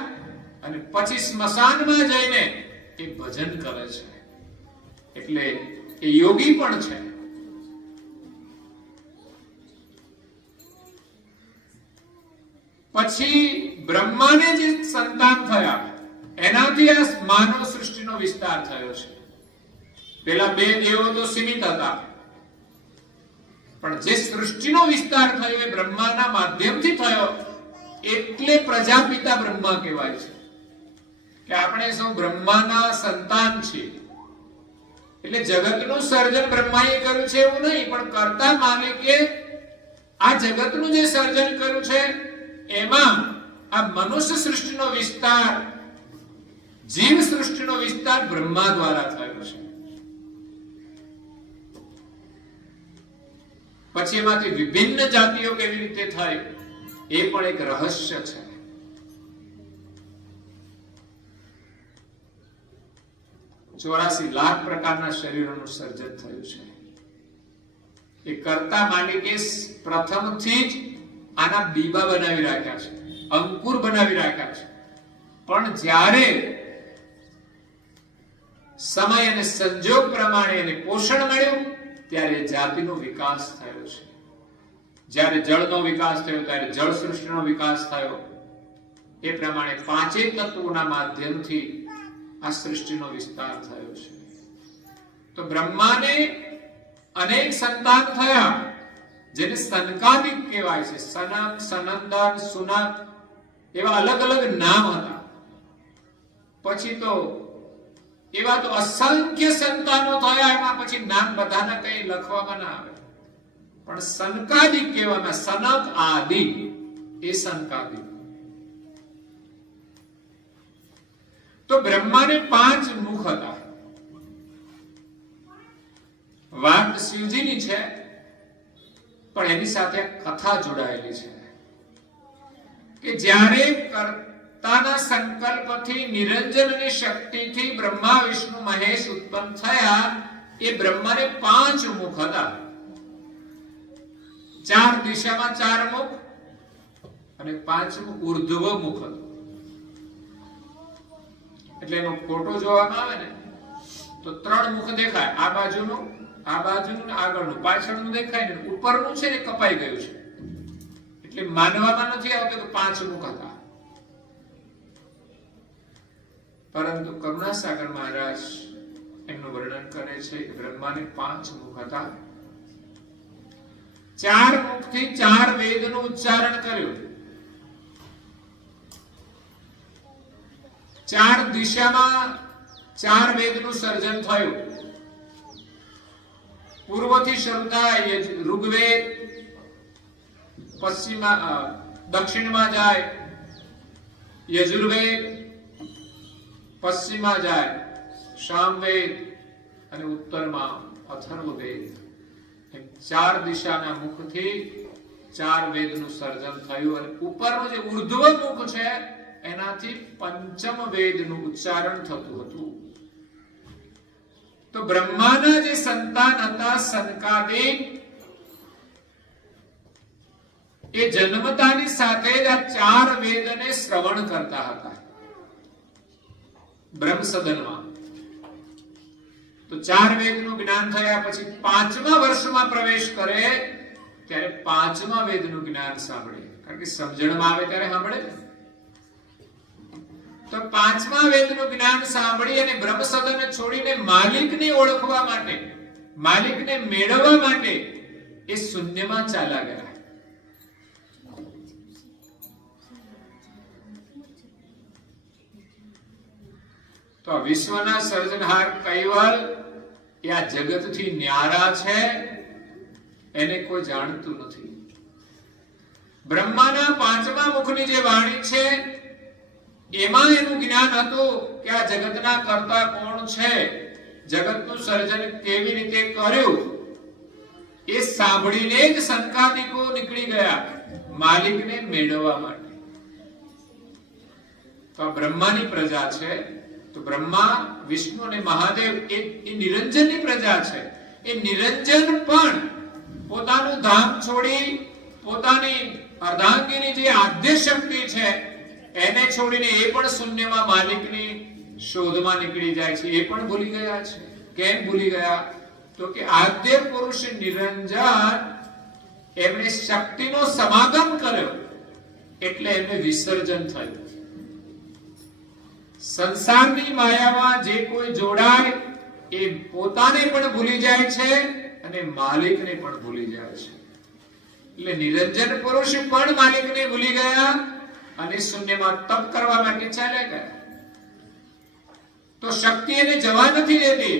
અને પછી સ્મશાનમાં જઈને એ ભજન કરે છે. એટલે એ યોગી પણ છે. પછી બ્રહ્માને જે સંતાન થયા એનાથી આ માનવ સૃષ્ટિનો વિસ્તાર થયો છે. પેલા 2 દેવો તો સીમિત હતા, પણ જે સૃષ્ટિનો વિસ્તાર થયો એ બ્રહ્માના માધ્યમથી થયો. એટલે પ્રજાપિતા બ્રહ્મા કહેવાય છે કે આપણે સૌ બ્રહ્માના સંતાન છીએ. એટલે જગતનું સર્જન બ્રહ્માએ કર્યું છે એવું નહીં, પણ કરતા માલિકે આ જગતનું જે સર્જન કર્યું છે એમાં આ મનુષ્ય સૃષ્ટિનો વિસ્તાર, જીવ સૃષ્ટિનો વિસ્તાર બ્રહ્મા દ્વારા થયો છે. પછી એમાંથી વિભિન્ન જાતિઓ કેવી રીતે થાય એ પણ એક રહસ્ય છે. ચોરાસી લાખ પ્રકારના શરીરોનું સર્જન થયું છે. એ કરતા માલિકે પ્રથમથી જ આના બીબા બનાવી રાખ્યા છે, અંકુર બનાવી રાખ્યા છે. પણ જ્યારે સમય અને સંજોગ પ્રમાણે એને પોષણ મળ્યું ત્યારે જાતિનો વિકાસ થયો છે. જ્યારે જળનો વિકાસ થયો ત્યારે જળ સૃષ્ટિનો વિકાસ થયો. એ પ્રમાણે 5 તત્વોના માધ્યમથી આ સૃષ્ટિનો વિસ્તાર થયો છે. તો બ્રહ્માને અનેક સંતાન થયા જેને સનકાદિક કહેવાય છે. સનક, સનંદન, સુનક એવા અલગ અલગ નામ હતા. પછી તો એવા તો અસંખ્ય સંતાનો થયા. એમાં પછી નામ બધાના કઈ લખવામાં ના આવે, પણ સનકાદિક કહેવામાં. સનક આદિ એ સનકાદિક. તો બ્રહ્માને 5 મુખ હતા. વાત શિવજીની છે, પણ એની સાથે કથા જોડાયેલી છે કે જ્યારે કર્તાના સંકલ્પથી નિરંજન અને શક્તિથી બ્રહ્મા વિષ્ણુ મહેશ ઉત્પન્ન થયા એ બ્રહ્માને 5 મુખ હતા, 4 દિશામાં 4 મુખ અને 5મું ઉર્ધ્વ મુખ હતું. એટલે એનો ફોટો જોવામાં આવે ને તો 3 મુખ દેખાય, આ બાજુનું, આ બાજુનું ને આગળનું. પાછળનું દેખાય ને ઉપરનું છે ને કપાઈ ગયું છે, એટલે માનવામાં નથી આવતું કે 5 મુખ હતા. પરંતુ કરુણાસાગર મહારાજ એમનું વર્ણન કરે છે કે બ્રહ્માને 5 મુખ હતા. 4 મુખથી 4 વેદનું ઉચ્ચારણ કર્યું. 4 દિશામાં 4 વેદનું સર્જન થયું. પૂર્વથી શરૂ થાય ઋગ્વેદ, પશ્ચિમમાં દક્ષિણમાં જાય યજુર્વેદ, પશ્ચિમમાં જાય સામવેદ અને ઉત્તરમાં અથર્વવેદ. એમ 4 દિશાના મુખથી 4 વેદનું સર્જન થયું. અને ઉપરનું જે ઉર્ધ્વ મુખ છે એનાથી પંચમ વેદનું ઉચ્ચારણ થતું હતું. તો બ્રહ્માના જે સંતાન હતા સનકાદિક, એ જન્મતાની સાથે જ આ 4 વેદને શ્રવણ કરતા હતા બ્રહ્મ સદનમાં. તો 4 વેદનું જ્ઞાન થયા પછી 5મા વર્ષમાં પ્રવેશ કરે ત્યારે 5મા વેદનું જ્ઞાન સાંભળે. કારણ કે સમજણમાં આવે ત્યારે સાંભળે ને. તો 5મા વેદનું જ્ઞાન સાંભળી અને બ્રહ્મ સદન છોડીને માલિકને ઓળખવા માટે, માલિકને મેળવવા માટે એ શૂન્યમાં ચાલ્યા ગયા. તો આ વિશ્વના સર્જનહાર કૈવલ એ આ જગતથી ન્યારા છે, એને કોઈ જાણતું નથી. બ્રહ્માના 5મા મુખની જે વાણી છે એમાં એનું જ્ઞાન હતું કે આ જગતના કર્તા કોણ છે, જગતનું સર્જન કેવી રીતે કર્યું. એ સાંભળીને જ સંકાદિકો નીકળી ગયા માલિકને મેળવવા માટે. તો આ બ્રહ્માની પ્રજા છે. તો બ્રહ્મા, વિષ્ણુ અને મહાદેવ એ નિરંજનની પ્રજા છે. એ નિરંજન પણ પોતાનું ધામ છોડી પોતાની અર્ધાંગીની જે આદ્ય શક્તિ છે એને છોડીને એ પણ શૂન્યમાં માલિકની શોધમાં નીકળી જાય છે. એ પણ ભૂલી ગયા છે. કેમ ભૂલી ગયા? તો કે આદ્ય પુરુષ નિરંજન એમણે શક્તિનો સમાગમ કર્યો એટલે એમને વિસર્જન થયું. સંસારની માયામાં જે કોઈ જોડાય એ પોતાને પણ ભૂલી જાય છે અને માલિકને પણ ભૂલી જાય છે. એટલે નિરંજન પુરુષ પણ માલિકને ભૂલી ગયા અને શૂન્યમાં તપ કરવા માટે ચાલ્યા ગયા. તો શક્તિ એને જવા નથી દેતી.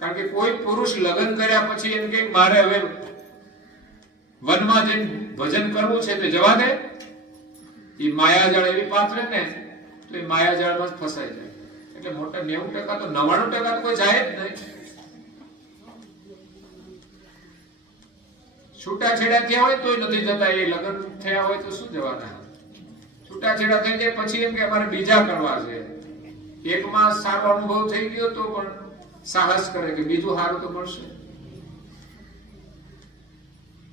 કારણ કે કોઈ પુરુષ લગ્ન કર્યા પછી એમ કે મારે હવે વનમાં જઈને ભજન કરવું છે તો જવા દે. એ માયાજાળ એવી પાત્ર ને તો એ માયાજાળમાં જ ફસાઈ જાય. એટલે મોટા 90% તો 99% તો કોઈ જાય જ નહીં. છૂટાછેડા થયા હોય તોય નથી જતા. એ લગ્ન થયા હોય તો શું જવાના? છૂટાછેડા થઈ જાય પછી એમ કે અમારે બીજા કરવા છે. એકમાં સારો અનુભવ થઈ ગયો તો પણ સાહસ કરે કે બીજું સારું તો મળશે.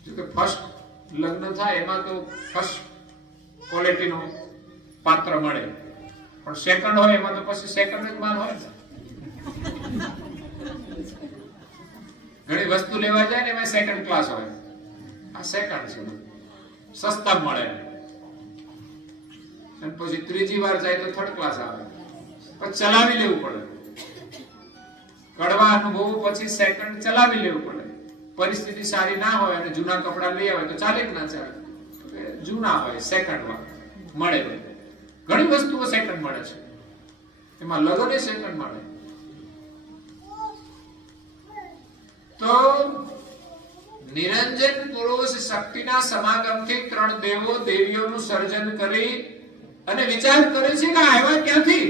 જો કે ફર્સ્ટ લગ્ન થાય એમાં તો ફર્સ્ટ ક્વોલિટીનો પાત્ર મળે, પણ સેકન્ડ હોય એમાં તો પછી સેકન્ડ જ માન હોય. ઘણી વસ્તુ લેવા જાય ને એમાં સેકન્ડ ક્લાસ હોય. આ સેકન્ડ છે, સસ્તા મળે. અને પછી ત્રીજી વાર જાય તો થર્ડ ક્લાસ આવે. પણ ચલાવી લેવું પડે. કડવા અનુભવો પછી સેકન્ડ ચલાવી લેવું પડે. પરિસ્થિતિ સારી ના હોય અને જૂના કપડા લઈ આવે તો ચાલે કે ના ચાલે? જૂના હોય સેકન્ડ માં મળે. ઘણી વસ્તુઓ સેકન્ડ મળે છે. એમાં લગન સેકન્ડ મળે. તો નિરંજન પુરુષ શક્તિના સમાગમથી 3 દેવો દેવીઓનું સર્જન કરી અને વિચાર કરે છે કે આવ્યા ક્યાંથી?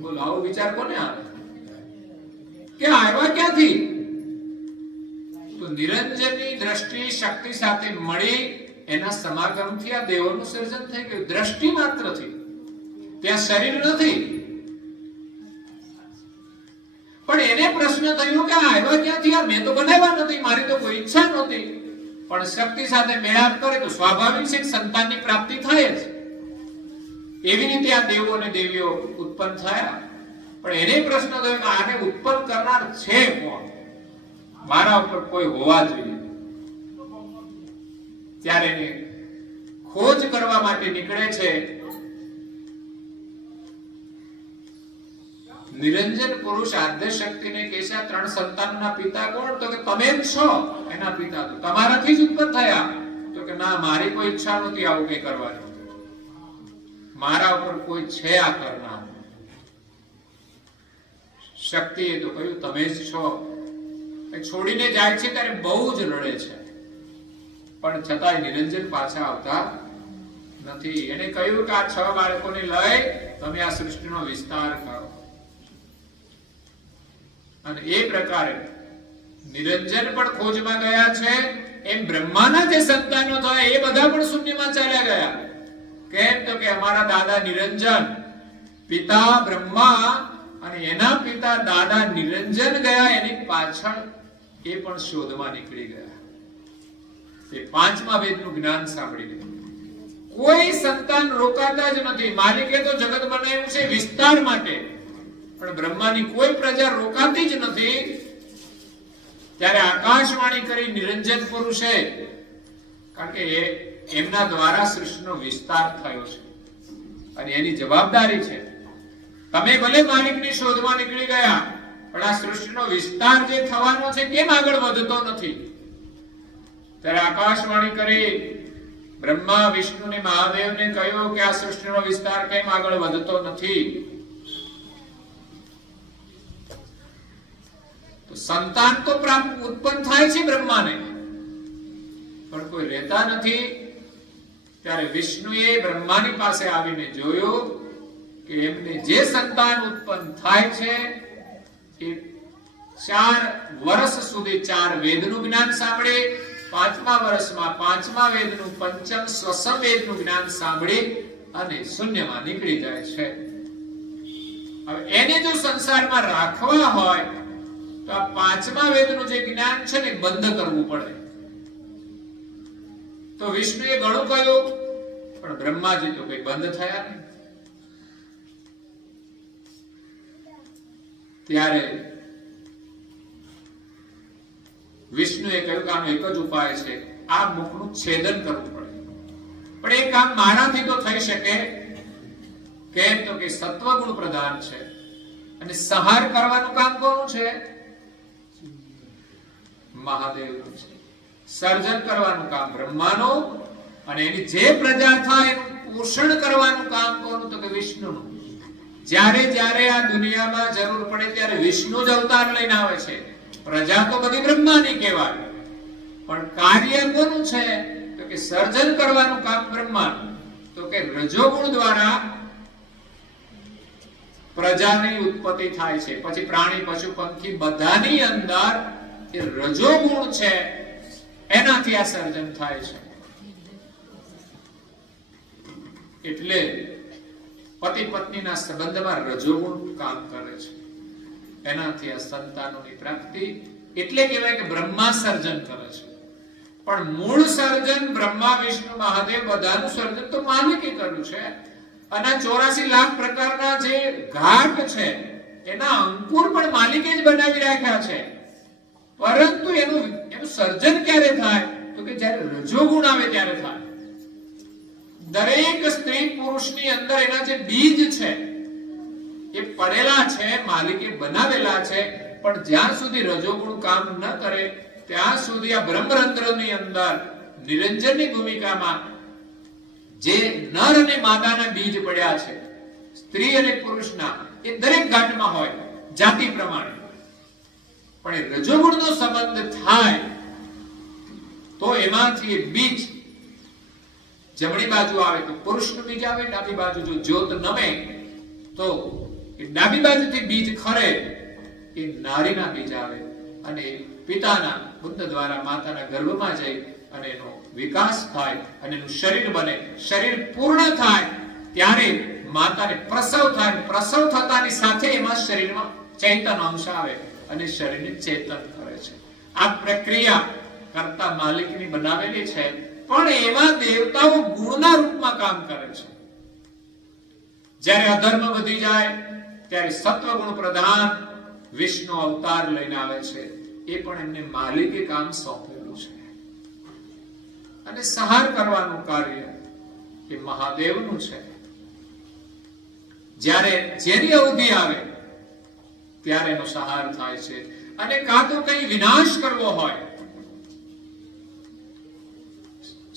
બોલો, આવો વિચાર કોને આવે કે આવ્યા ક્યાંથી? તો નિરંજનની દ્રષ્ટિ શક્તિ સાથે મળી એના સમાગમથી આ દેવોનું સર્જન થઈ ગયું. દ્રષ્ટિ માત્રથી. ત્યાં શરીર નથી. પણ એને પ્રશ્ન થયો કે આ આવ્યા ક્યાંથી? આ મેં તો બનાવ્યા નથી, મારી તો કોઈ ઈચ્છા નહોતી. પણ શક્તિ સાથે મેળાપ કરે તો સ્વાભાવિક છે કે સંતાનની પ્રાપ્તિ થાય જ. એવી રીતે આ દેવો અને દેવીઓ ઉત્પન્ન થયા. પણ એને પ્રશ્ન થયો કે આને ઉત્પન્ન કરનાર છે કોણ? મારા ઉપર કોઈ હોવા જોઈએ. ત્યારે એને ખોજ કરવા માટે નીકળે છે. નિરંજન પુરુષ આદ્ય શક્તિને કહે છે આ ત્રણ સંતાનના પિતા કોણ? તો કે તમે જ છો એના પિતા. તો તમારાથી જ ઉત્પન્ન થયા? તો કે ના, મારી કોઈ ઈચ્છા નહોતી આવું કઈ કરવાની. મારા ઉપર કોઈ છે આ કરનાર. શક્તિએ તો કહ્યું તમે જ છો. છોડીને જાય છે ત્યારે બહુ જ રડે છે, પણ છતાંય નિરંજન પાછા આવતા નથી. એને કહ્યું કે આ 6 બાળકોને લઈ તમે આ સૃષ્ટિનો વિસ્તાર કરો. અને એ પ્રકારે નિરંજન પણ ખોજમાં ગયા છે. એમ બ્રહ્માના જે સંતાનો થયા એ બધા પણ શૂન્યમાં ચાલ્યા ગયા. કેમ? તો કે અમારા દાદા નિરંજન, પિતા બ્રહ્મા અને એના પિતા દાદા નિરંજન ગયા એની પાછળ એ પણ શોધમાં નીકળી ગયા. એ 5મા વેદનું જ્ઞાન સાંભળી ગયા. કોઈ સંતાન રોકાતા જ નથી. માલિકે તો જગત બનાવ્યું છે વિસ્તાર માટે, પણ બ્રહ્માની કોઈ પ્રજા રોકાતી જ નથી. ત્યારે આકાશવાણી કરી નિરંજન પુરુષે, કારણ કે એમના દ્વારા સૃષ્ટિનો વિસ્તાર થયો છે અને એની જવાબદારી છે. તમે ભલે માલિકની શોધમાં નીકળી ગયા, પણ આ સૃષ્ટિનો વિસ્તાર જે થવાનો છે કેમ આગળ વધતો નથી? ત્યારે આકાશવાણી કરી બ્રહ્મા વિષ્ણુ ને મહાદેવને કહ્યું કે આ સૃષ્ટિનો વિસ્તાર કેમ આગળ વધતો નથી? તો સંતાન તો પ્રાપ્ત ઉત્પન્ન થાય છે બ્રહ્માને, પણ કોઈ રહેતા નથી. ત્યારે વિષ્ણુએ બ્રહ્માની પાસે આવીને જોયું કે એમને જે સંતાન ઉત્પન્ન થાય છે એ 4 વર્ષ સુધી 4 વેદનું જ્ઞાન સાંભળે, 5મા વર્ષમાં 5મા વેદનું પંચમ સ્વસમ વેદનું જ્ઞાન સાંભળી અને શૂન્યમાં નીકળી જાય છે. હવે એને જો સંસારમાં રાખવા હોય તો આ 5મા વેદનું જે જ્ઞાન છે ને બંધ કરવું પડે. તો વિષ્ણુએ ઘણું કહ્યું, પણ બ્રહ્માજી તો કઈ બંધ થયા નહીં. ત્યારે વિષ્ણુએ કહ્યું કે આનો એક જ ઉપાય છે, આ મુખનું છેદન કરવું પડે. પણ એ કામ મારાથી તો થઈ શકે. કેમ? તો કે સત્વગુણ પ્રધાન છે અને સંહાર કરવાનું કામ કોનું છે? મહાદેવનું છે. સર્જન કરવાનું કામ બ્રહ્માનું, અને એની જે પ્રજા થાય એનું પોષણ કરવાનું કામ કોનું? તો કે વિષ્ણુનું. જ્યારે જ્યારે આ દુનિયામાં જરૂર પડે ત્યારે વિષ્ણુ જ અવતાર લઈને આવે છે. પ્રજા તો બધી બ્રહ્માની કહેવાય, પણ કાર્ય કોનું છે? તો કે સર્જન કરવાનું કામ બ્રહ્માનું. તો કે રજોગુણ દ્વારા પ્રજાની ઉત્પત્તિ થાય છે. પછી પ્રાણી પશુ પંખી બધાની અંદર એ રજોગુણ છે, એનાથી આ સર્જન થાય છે. એટલે પતિ પત્નીના સંબંધમાં રજોગુણ કામ કરે છે. એનાથી આ સંતાનોની પ્રાપ્તિ. એટલે કહેવાય કે બ્રહ્મા સર્જન કરે છે, પણ મૂળ સર્જન બ્રહ્મા વિષ્ણુ મહાદેવ બધાનું સર્જન તો માલિકે કર્યું છે. અને 84 લાખ પ્રકારના જે ઘાટ છે એના અંકુર પણ માલિકે જ બનાવી રાખ્યા છે. પરંતુ એનું સર્જન ક્યારે થાય? તો કે જ્યારે રજોગુણ આવે ત્યારે થાય. દરેક સ્ત્રી પુરુષની અંદર એના જે બીજ છે એ પડેલા છે, માલિકે બનાવેલા છે, પણ જ્યાં સુધી રજોગુણ કામ ન કરે ત્યાં સુધી આ બ્રહ્મરંધ્રની અંદર નિરંજનની ભૂમિકામાં જે નર અને માદાના બીજ પડ્યા છે, સ્ત્રી અને પુરુષના, એ દરેક ઘાટમાં હોય જાતિ પ્રમાણે. પણ એ રજોગુણનો સંબંધ થાય તો એમાંથી બીજ જમણી બાજુ આવે તો પુરુષનું બીજ આવે, ડાબી બાજુ જો જ્યોત નમે તો એ ડાબી બાજુથી બીજ ખરે એ નારીના બીજ આવે અને પિતાના બુદ્ધ દ્વારા માતાના ગર્ભમાં જઈ અને એનો વિકાસ થાય અને એનું શરીર બને. શરીર પૂર્ણ થાય ત્યારે માતાને પ્રસવ થાય. પ્રસવ થતાની સાથે એમાં શરીરમાં ચેતન અંશ આવે અને શરીરને ચેતન કરે છે. આ પ્રક્રિયા કરતા માલિકની બનાવેલી છે, પણ એમાં દેવતાઓ ગુણના રૂપમાં કામ કરે છે. જ્યારે અધર્મ વધી જાય ત્યારે સત્વગુણ પ્રધાન વિષ્ણુ અવતાર લઈને આવે છે. એ પણ એમને માલિકે કામ સોંપેલું છે. અને સંહાર કરવાનું કાર્ય એ મહાદેવનું છે. જ્યારે જેની અવધિ આવે ત્યારે એનો સંહાર થાય છે. અને કાં તો કઈ વિનાશ કરવો હોય,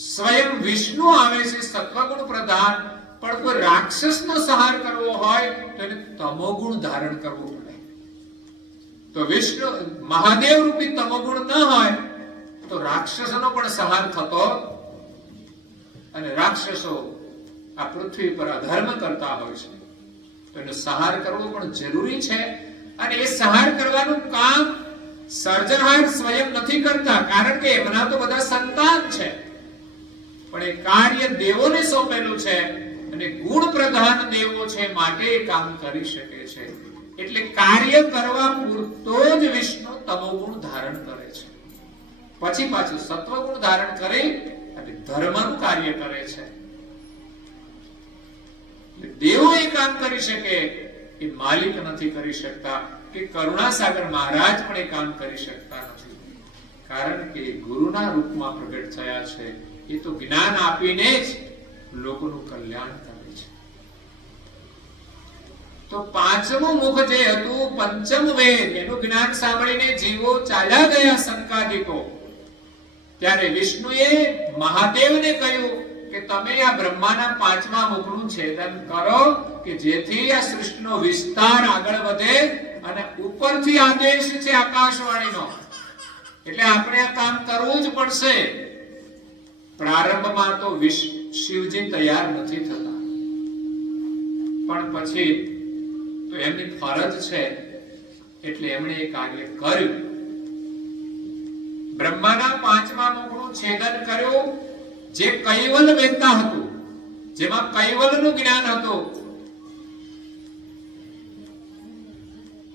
સ્વયં વિષ્ણુ આવે છે સત્વગુણ પ્રધાન, પણ કોઈ રાક્ષસનો સંહાર કરવો હોય તો એને તમોગુણ ધારણ કરવું પડે. તો વિષ્ણુ મહાદેવ રૂપી તમોગુણ ન હોય તો રાક્ષસોનો પણ સંહાર થતો, અને રાક્ષસો આ પૃથ્વી પર અધર્મ કરતા હોય છે તો એનો સંહાર કરવો પણ જરૂરી છે. અને એ સંહાર કરવાનું કામ સર્જનહાર સ્વયં નથી કરતા, કારણ કે એમના તો બધા સંતાન છે, પણ એ કાર્ય દેવોને સોંપેલું છે. અને ગુણ પ્રધાન દેવો છે માટે એ કામ કરી શકે છે. એટલે કાર્ય કરવા પૂરતો જ વિષ્ણુ તમોગુણ ધારણ કરે છે, પછી પાછું સત્વગુણ ધારણ કરી અને ધર્મનું કાર્ય કરે છે. દેવો એ કામ કરી શકે, એ માલિક નથી કરી શકતા, કે કરુણાસાગર મહારાજ પણ એ કામ કરી શકતા નથી, કારણ કે ગુરુના રૂપમાં પ્રગટ થયા છે. એ તો જ્ઞાન આપીને જ લોકોનું કલ્યાણ કરે છે. તો પાંચમું મુખ જે હતું પંચમ વેદ, એનું જ્ઞાન સાંભળીને જીવો ચાલ્યા ગયા સંકાદિકો. ત્યારે વિષ્ણુએ મહાદેવને કહ્યું કે તમે આ બ્રહ્માના પાંચમા મુખનું છેદન કરો, કે જેથી આ સૃષ્ટિનો વિસ્તાર આગળ વધે. અને ઉપરથી આદેશ છે આકાશવાણીનો, એટલે આપણે આ કામ કરવું જ પડશે. પ્રારંભમાં તો શિવજી તૈયાર નથી થતા, પણ પછી તો એમની ફરજ છે એટલે એમણે એ કાર્ય કર્યું. બ્રહ્માના પાંચમા મુખનું છેદન કર્યું, જે કૈવલ વેદતા હતું, જેમાં કૈવલનું જ્ઞાન હતું,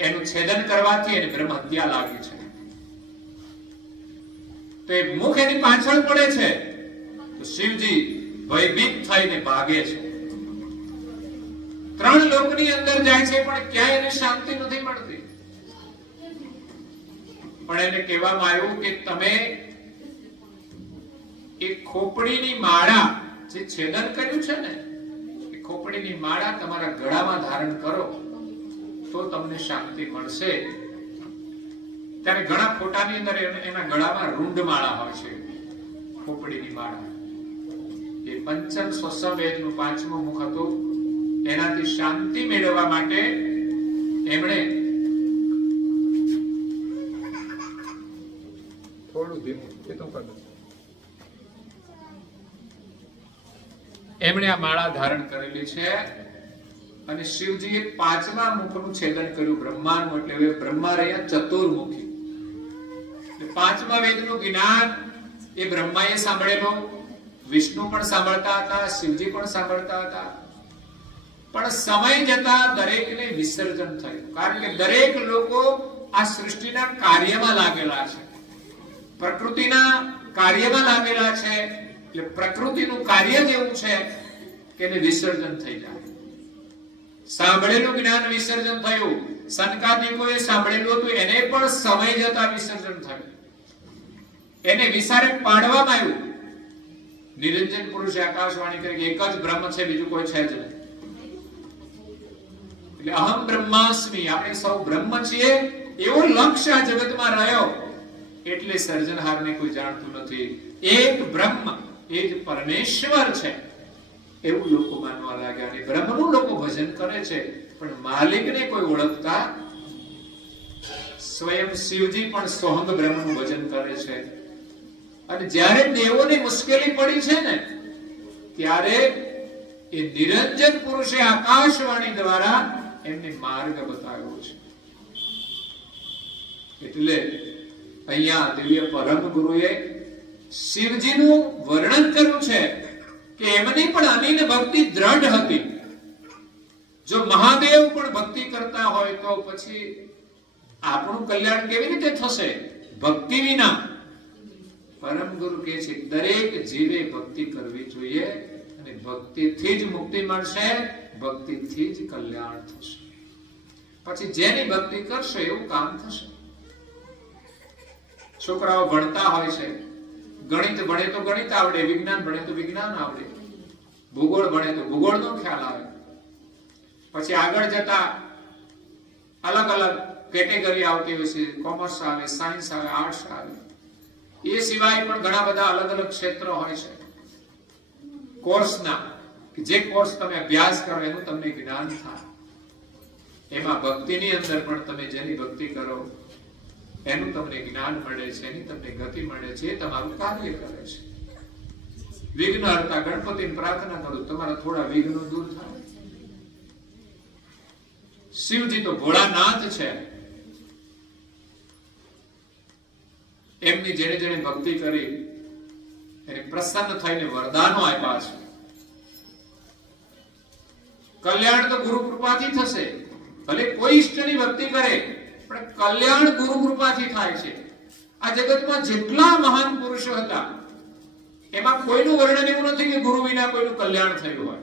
એનું છેદન કરવાથી એને બ્રહ્મ હત્યા લાગી છે. તો એ મુખ એની પાછળ પડે છે, તો શિવજી ભયભીત થઈને ભાગે છે. 3 લોકની અંદર જાય છે, પણ ક્યાંય એને શાંતિ નથી મળતી. પણ એને કહેવામાં આવ્યું કે તમે એ ખોપડીની માળા જે છેદન કર્યું છે ને, એ ખોપડીની માળા તમારા ગળામાં ધારણ કરો તો તમને શાંતિ મળશે. ત્યારે ઘણા ફોટાની અંદર એના ગળામાં રૂંડ માળા હોય છે, ખોપડીની માળા. એ પંચમ સ્વસવેદનું પાંચમું મુખ હતું. એનાથી શાંતિ મેળવવા માટે એમણે થોડું ધીમું એમણે આ માળા ધારણ કરેલી છે. અને શિવજીએ પાંચમા મુખનું છેદન કર્યું બ્રહ્માનું, એટલે હવે બ્રહ્મા રહ્યા ચતુર્મુખી. પાંચમા વેદનું જ્ઞાન એ બ્રહ્માએ સાંભળેલો, વિષ્ણુ પણ સાંભળતા હતા, શિવજી પણ સાંભળતા હતા. પણ સમય જતા દરેકને વિસર્જન થયું, કારણ કે દરેક લોકો આ સૃષ્ટિના કાર્યમાં લાગેલા છે, પ્રકૃતિના કાર્યમાં લાગેલા છે. એટલે પ્રકૃતિનું કાર્ય જેવું છે કે એને વિસર્જન થઈ જાય. સાંભળેલું જ્ઞાન વિસર્જન થયું, સંકાદિકોએ સાંભળેલું હતું એને પણ સમય જતા વિસર્જન થયું, એને વિસારે પાડવામાં આવ્યું. નિરંજન પુરુષે આકાશવાણી કરી એક જ બ્રહ્મ છે, બીજું કોઈ છે જ નહીં. એટલે અહમ બ્રહ્માસ્મિ, આપણે સૌ બ્રહ્મ છીએ એવો લક્ષ્ય આ જગતમાં રહ્યો, એટલે સર્જનહારને કોઈ જાણતું નથી. એક બ્રહ્મ એ જ પરમેશ્વર છે એવું લોકો માનવા લાગ્યા. અને બ્રહ્મનું લોકો ભજન કરે છે, પણ માલિકને કોઈ ઓળખતા. સ્વયં શિવજી પણ સોહમ બ્રહ્મનું ભજન કરે છે. અને જ્યારે દેવોને મુશ્કેલી પડી છે ને, ત્યારે એ નિરંજન પુરુષે આકાશવાણી દ્વારા એમને માર્ગ બતાવ્યો છે. એટલે અહીંયા દિવ્ય પરમ ગુરુએ શિવજીનું વર્ણન કર્યું છે કે એમની પણ અનિલ ભક્તિ દ્રઢ હતી. જો મહાદેવ પણ ભક્તિ કરતા હોય તો પછી આપણું કલ્યાણ કેવી રીતે થશે? ભક્તિ વિના. પરમ ગુરુ કહે છે દરેક જીવે ભક્તિ કરવી જોઈએ અને ભક્તિથી જ મુક્તિ મળશે, ભક્તિથી જ કલ્યાણ થશે. પછી જેની ભક્તિ કરશે એવું કામ થશે. છોકરાઓ ભણતા હોય છે, ગણિત ભણે તો ગણિત આવડે, વિજ્ઞાન ભણે તો વિજ્ઞાન આવડે, ભૂગોળ ભણે તો ભૂગોળનો ખ્યાલ આવે. પછી આગળ જતા અલગ અલગ કેટેગરી આવતી હોય છે, કોમર્સ આવે, સાયન્સ આવે, આર્ટ્સ આવે. એ સિવાય પણ ઘણા બધા અલગ અલગ ક્ષેત્રો હોય છે કોર્સના, જે કોર્સ તમે અભ્યાસ કરો એનું તમને જ્ઞાન થાય. એમાં ભક્તિની અંદર પણ તમે જેની ભક્તિ કરો એનું તમને જ્ઞાન મળે છે, એની તમને ગતિ મળે છે, એ તમારું કાર્ય કરે છે. વિઘ્ન હર્તા ગણપતિને પ્રાર્થના કરો, તમારા થોડા વિઘ્નો દૂર થાય. શિવજી તો ભોળાનાથ છે. એમની જેને જેને ભક્તિ કરી એને પ્રસન્ન થઈને વરદાનો આપ્યા છે. કલ્યાણ તો ગુરુ કૃપાથી થશે. ભલે કોઈ ઈષ્ટની ભક્તિ કરે પણ કલ્યાણ ગુરુ કૃપાથી થાય છે. આ જગતમાં જેટલા મહાન પુરુષો હતા એમાં કોઈનું વર્ણન એવું નથી કે ગુરુ વિના કોઈનું કલ્યાણ થયું હોય.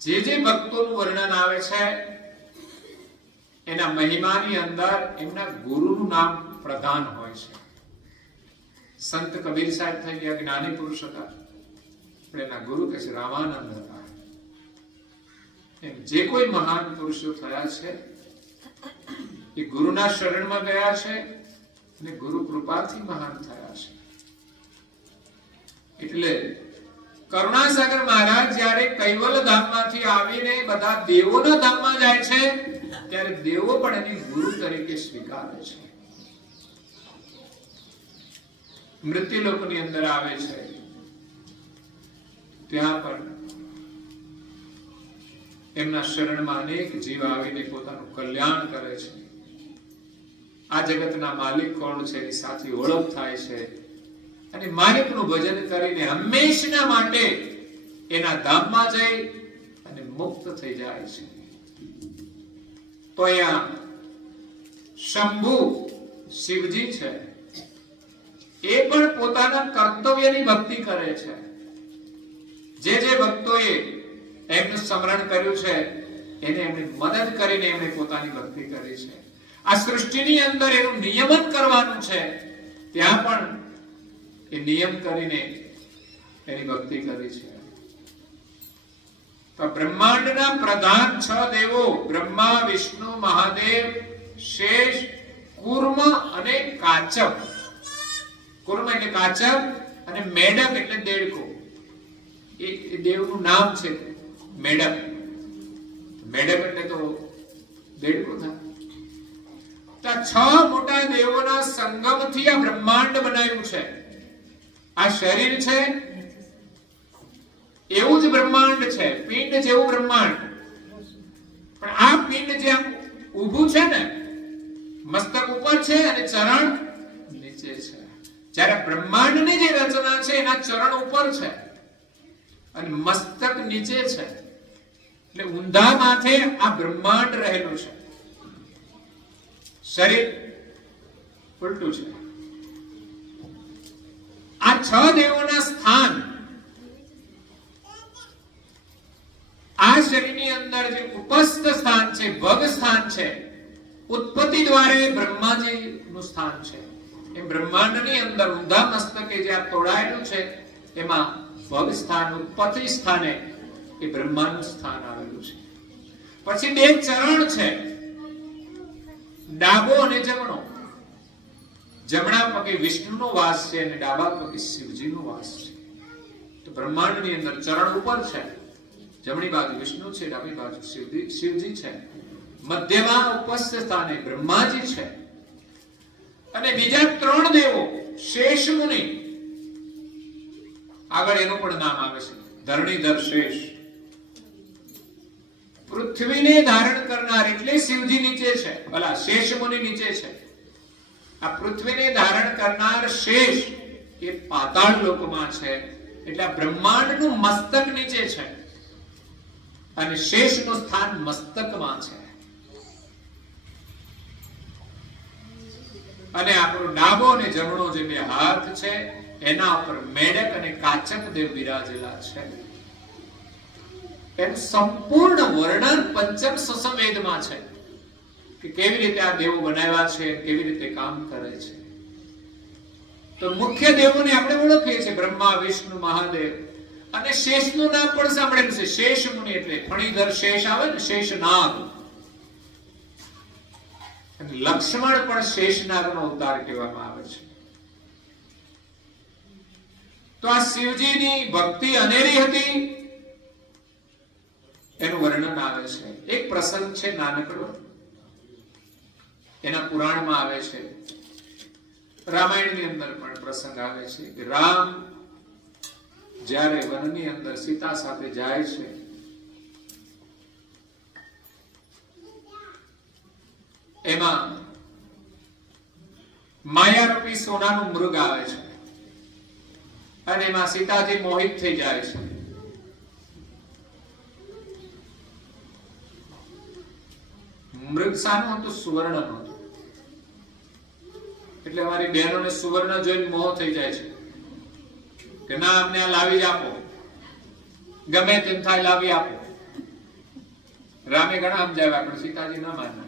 જે જે ભક્તોનું વર્ણન આવે છે એના મહિમાની અંદર એમના ગુરુનું નામ પ્રધાન હોય છે. સંત કબીર સાહેબ થઈ ગયા, જ્ઞાની પુરુષ હતા, પણ એના ગુરુ કે છે રામાનંદ હતા. એમ જે કોઈ મહાન પુરુષો થયા છે એ ગુરુના શરણમાં ગયા છે અને ગુરુ કૃપાથી મહાન થયા છે. એટલે કરુણાસાગર મહારાજ જ્યારે કૈવલ ધામમાંથી આવીને બધા દેવોના ધામમાં જાય છે ત્યારે દેવો પણ એની ગુરુ તરીકે સ્વીકારે છે. મૃત્યુલોકની અંદર આવે છે ત્યાં પણ એમના શરણમાં અનેક જીવ આવીને પોતાનું કલ્યાણ કરે છે. આ જગતના માલિક કોણ છે એની સાચી ઓળખ થાય છે અને માલિકનું ભજન કરીને હંમેશના માટે એના ધામમાં જઈ અને મુક્ત થઈ જાય છે. તો અહીંયા શંભુ શિવજી છે, એ પણ પોતાના કર્તવ્યની ભક્તિ કરે છે. જે જે ભક્તોએ એમનું સ્મરણ કર્યું છે એને એમની મદદ કરીને એમણે પોતાની ભક્તિ કરી છે. આ સૃષ્ટિની અંદર એનું નિયમન કરવાનું છે, ત્યાં પણ એ નિયમ કરીને એની ભક્તિ કરી છે. તો બ્રહ્માંડના પ્રધાન 6 દેવો બ્રહ્મા, વિષ્ણુ, મહાદેવ, શેષ, કુર્મ અને કાચપ. કુર્મ એટલે કાચપ અને મેડક એટલે દેડકો. એ દેવનું નામ છે મેડક. મેડક એટલે તો દેડકો થાય. તો 6 મોટા દેવોના સંગમથી આ બ્રહ્માંડ બનાવ્યું છે. આ શરીર છે એવું જ બ્રહ્માંડ છે, પિંડ જેવું બ્રહ્માંડ. પણ આ પિંડ જે ઊભું છે ને, મસ્તક ઉપર છે અને ચરણ નીચે છે. જ્યારે બ્રહ્માંડની જે રચના છે એના ચરણ ઉપર છે અને મસ્તક નીચે છે. એટલે ઊંધા માથે આ બ્રહ્માંડ રહેલું છે, શરીર ઉલટું છે. આ 6 દેવોના સ્થાન આ શરીરની અંદર જે ઉપસ્થ સ્થાન છે, ભગ સ્થાન છે, ઉત્પત્તિ દ્વારે બ્રહ્માજી નું સ્થાન છે. એ બ્રહ્માંડની અંદર ઊંધા મસ્તકે જે આ તોડાયેલું છે એમાં ભગ સ્થાન, ઉત્પત્તિ સ્થાને એ બ્રહ્માનું સ્થાન આવેલું છે. પછી 2 ચરણ છે, ડાબો અને જમણો. જમણા પગે વિષ્ણુનો વાસ છે અને ડાબા પગે શિવજીનો વાસ છે. તો બ્રહ્માંડની અંદર ચરણ ઉપર છે, જમણી બાજુ વિષ્ણુ છે, ડાબી બાજુ શિવજી છે. મધ્યમાં ઉપસ્થ સ્થાને બ્રહ્માજી છે અને બીજા 3 દેવો શેષ મુનિ. આગળ એનું પણ નામ આવે છે ધરણીધર શેષ. પૃથ્વીને ધારણ કરનાર એટલે શિવજી નીચે છે, ભલા શેષ મુનિ નીચે છે. આ પૃથ્વીને ધારણ કરનાર શેષ એ પાતાળ લોકમાં છે. એટલે આ બ્રહ્માંડનું મસ્તક નીચે છે અને શેષનું સ્થાન મસ્તકમાં છે. અને આપણો ડાબો અને જમણો જે બે હાથ છે એના ઉપર મેડક અને કાચક દેવ બિરાજેલા છે. એનું સંપૂર્ણ વર્ણન પંચમ સસવેદમાં છે કે કેવી રીતે આ દેવો બનાવ્યા છે, કેવી રીતે કામ કરે છે. તો મુખ્ય દેવોને આપણે ઓળખીએ છીએ, બ્રહ્મા, વિષ્ણુ, મહાદેવ. અને શેષનું નામ પણ સાંભળેલું છે. શેષ મુનિ એટલે ફણીધર શેષ આવે ને, શેષનાગ. લક્ષ્મણ પણ શેષનાગનો અવતાર કહેવામાં આવે છે. તો આ શિવજીની ભક્તિ અનેરી હતી એનું વર્ણન આવે છે. એક પ્રસંગ છે નાનકડો, એના પુરાણમાં આવે છે. રામાયણની અંદર પણ પ્રસંગ આવે છે કે રામ જ્યારે વનની અંદર સીતા સાથે જાય છે, એમાં માયારૂપી સોનાનું મૃગ આવે છે અને એમાં સીતાજી મોહિત થઈ જાય છે. મૃગ શાનું હતું? સુવર્ણનું હતું. એટલે અમારી બહેનોને સુવર્ણ જોઈને મોહ થઈ જાય છે કે ના, અમને આ લાવી જ આપો, ગમે તેમ થાય લાવી આપો. રામે ઘણા સમજાવ્યા પણ સીતાજી ના માને.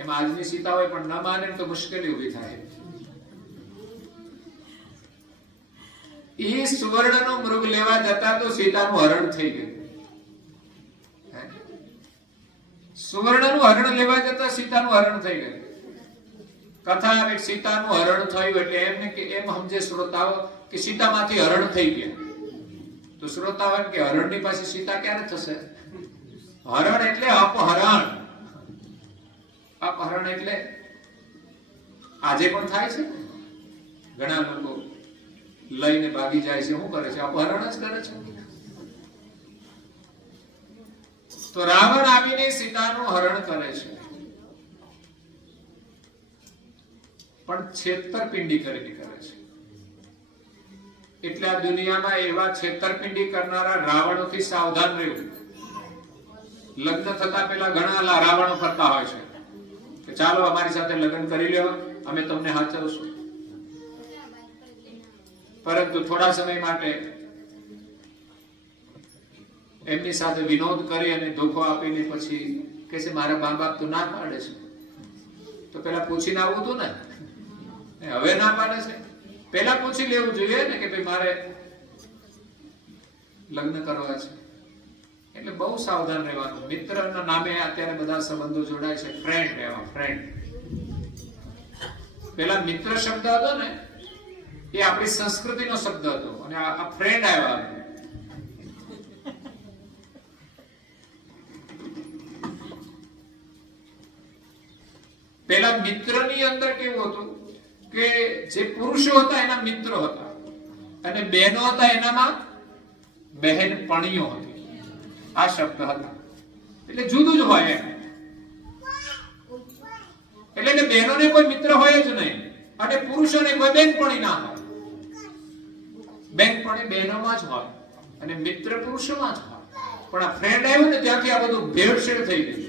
એમાં આજની સીતા હોય પણ ન માને તો મુશ્કેલી ઉભી થાય. એ સુવર્ણનો મૃગ લેવા જતા તો સીતાનું હરણ થઈ ગયું. સુવર્ણનું હરણ લેવા જતા સીતાનું હરણ થઈ ગયું. કથા આવે સીતાનું હરણ થયું એટલે એમને કે એમ સમજે શ્રોતાઓ કે સીતામાંથી હરણ થઈ ગયા. તો શ્રોતાઓ એમ કે હરણની પાસે સીતા ક્યારે થશે? હરણ એટલે અપહરણ. અપહરણ એટલે આજે પણ થાય છે. ઘણા લોકો લઈને ભાગી જાય છે. શું કરે છે? અપહરણ જ કરે છે. તો રાવણ આવીને સીતાનું હરણ કરે છે, પણ છેતરપિંડી કરીને કરે છે. એટલે આ દુનિયામાં એવા છેતરપિંડી કરનારા રાવણોથી સાવધાન રહેવું. લગ્ન થતા પહેલા ઘણા રાવણો ફરતા હોય છે કે ચાલો અમારી સાથે લગ્ન કરી લો, અમે તમને હાચવશું. પરંતુ થોડા સમય માટે એમની સાથે વિનોદ કરી અને ધોખો આપીને પછી કે છે મારા મા બાપ તો ના પાડે છે. તો પેલા પૂછીને આવવું હતું ને, હવે ના પાડે છે. પેલા પૂછી લેવું જોઈએ ને કે ભાઈ મારે લગ્ન કરવા છે. એટલે બહુ સાવધાન રહેવાનું. મિત્રના નામે અત્યારે બધા સંબંધો જોડાય છે. ફ્રેન્ડ એવા ફ્રેન્ડ. પેલા મિત્ર શબ્દ હતો ને એ આપણી સંસ્કૃતિનો શબ્દ હતો અને આ ફ્રેન્ડ આવ્યા. પેલા મિત્રની અંદર કેવું હતું કે જે પુરુષો હતા એના મિત્રો હતા અને બહેનો હતા એનામાં બહેનપણીઓ હતી. આ શબ્દ હતા એટલે જુદું જ હોય એમ. એટલે બહેનોને કોઈ મિત્ર હોય જ નહીં અને પુરુષોને કોઈ બેનપણી ના હોય. બેનપણી બહેનોમાં જ હોય અને મિત્ર પુરુષોમાં જ હોય. પણ આ ફ્રેન્ડ આવ્યું ને ત્યાંથી આ બધું ભેળસેળ થઈ ગયું.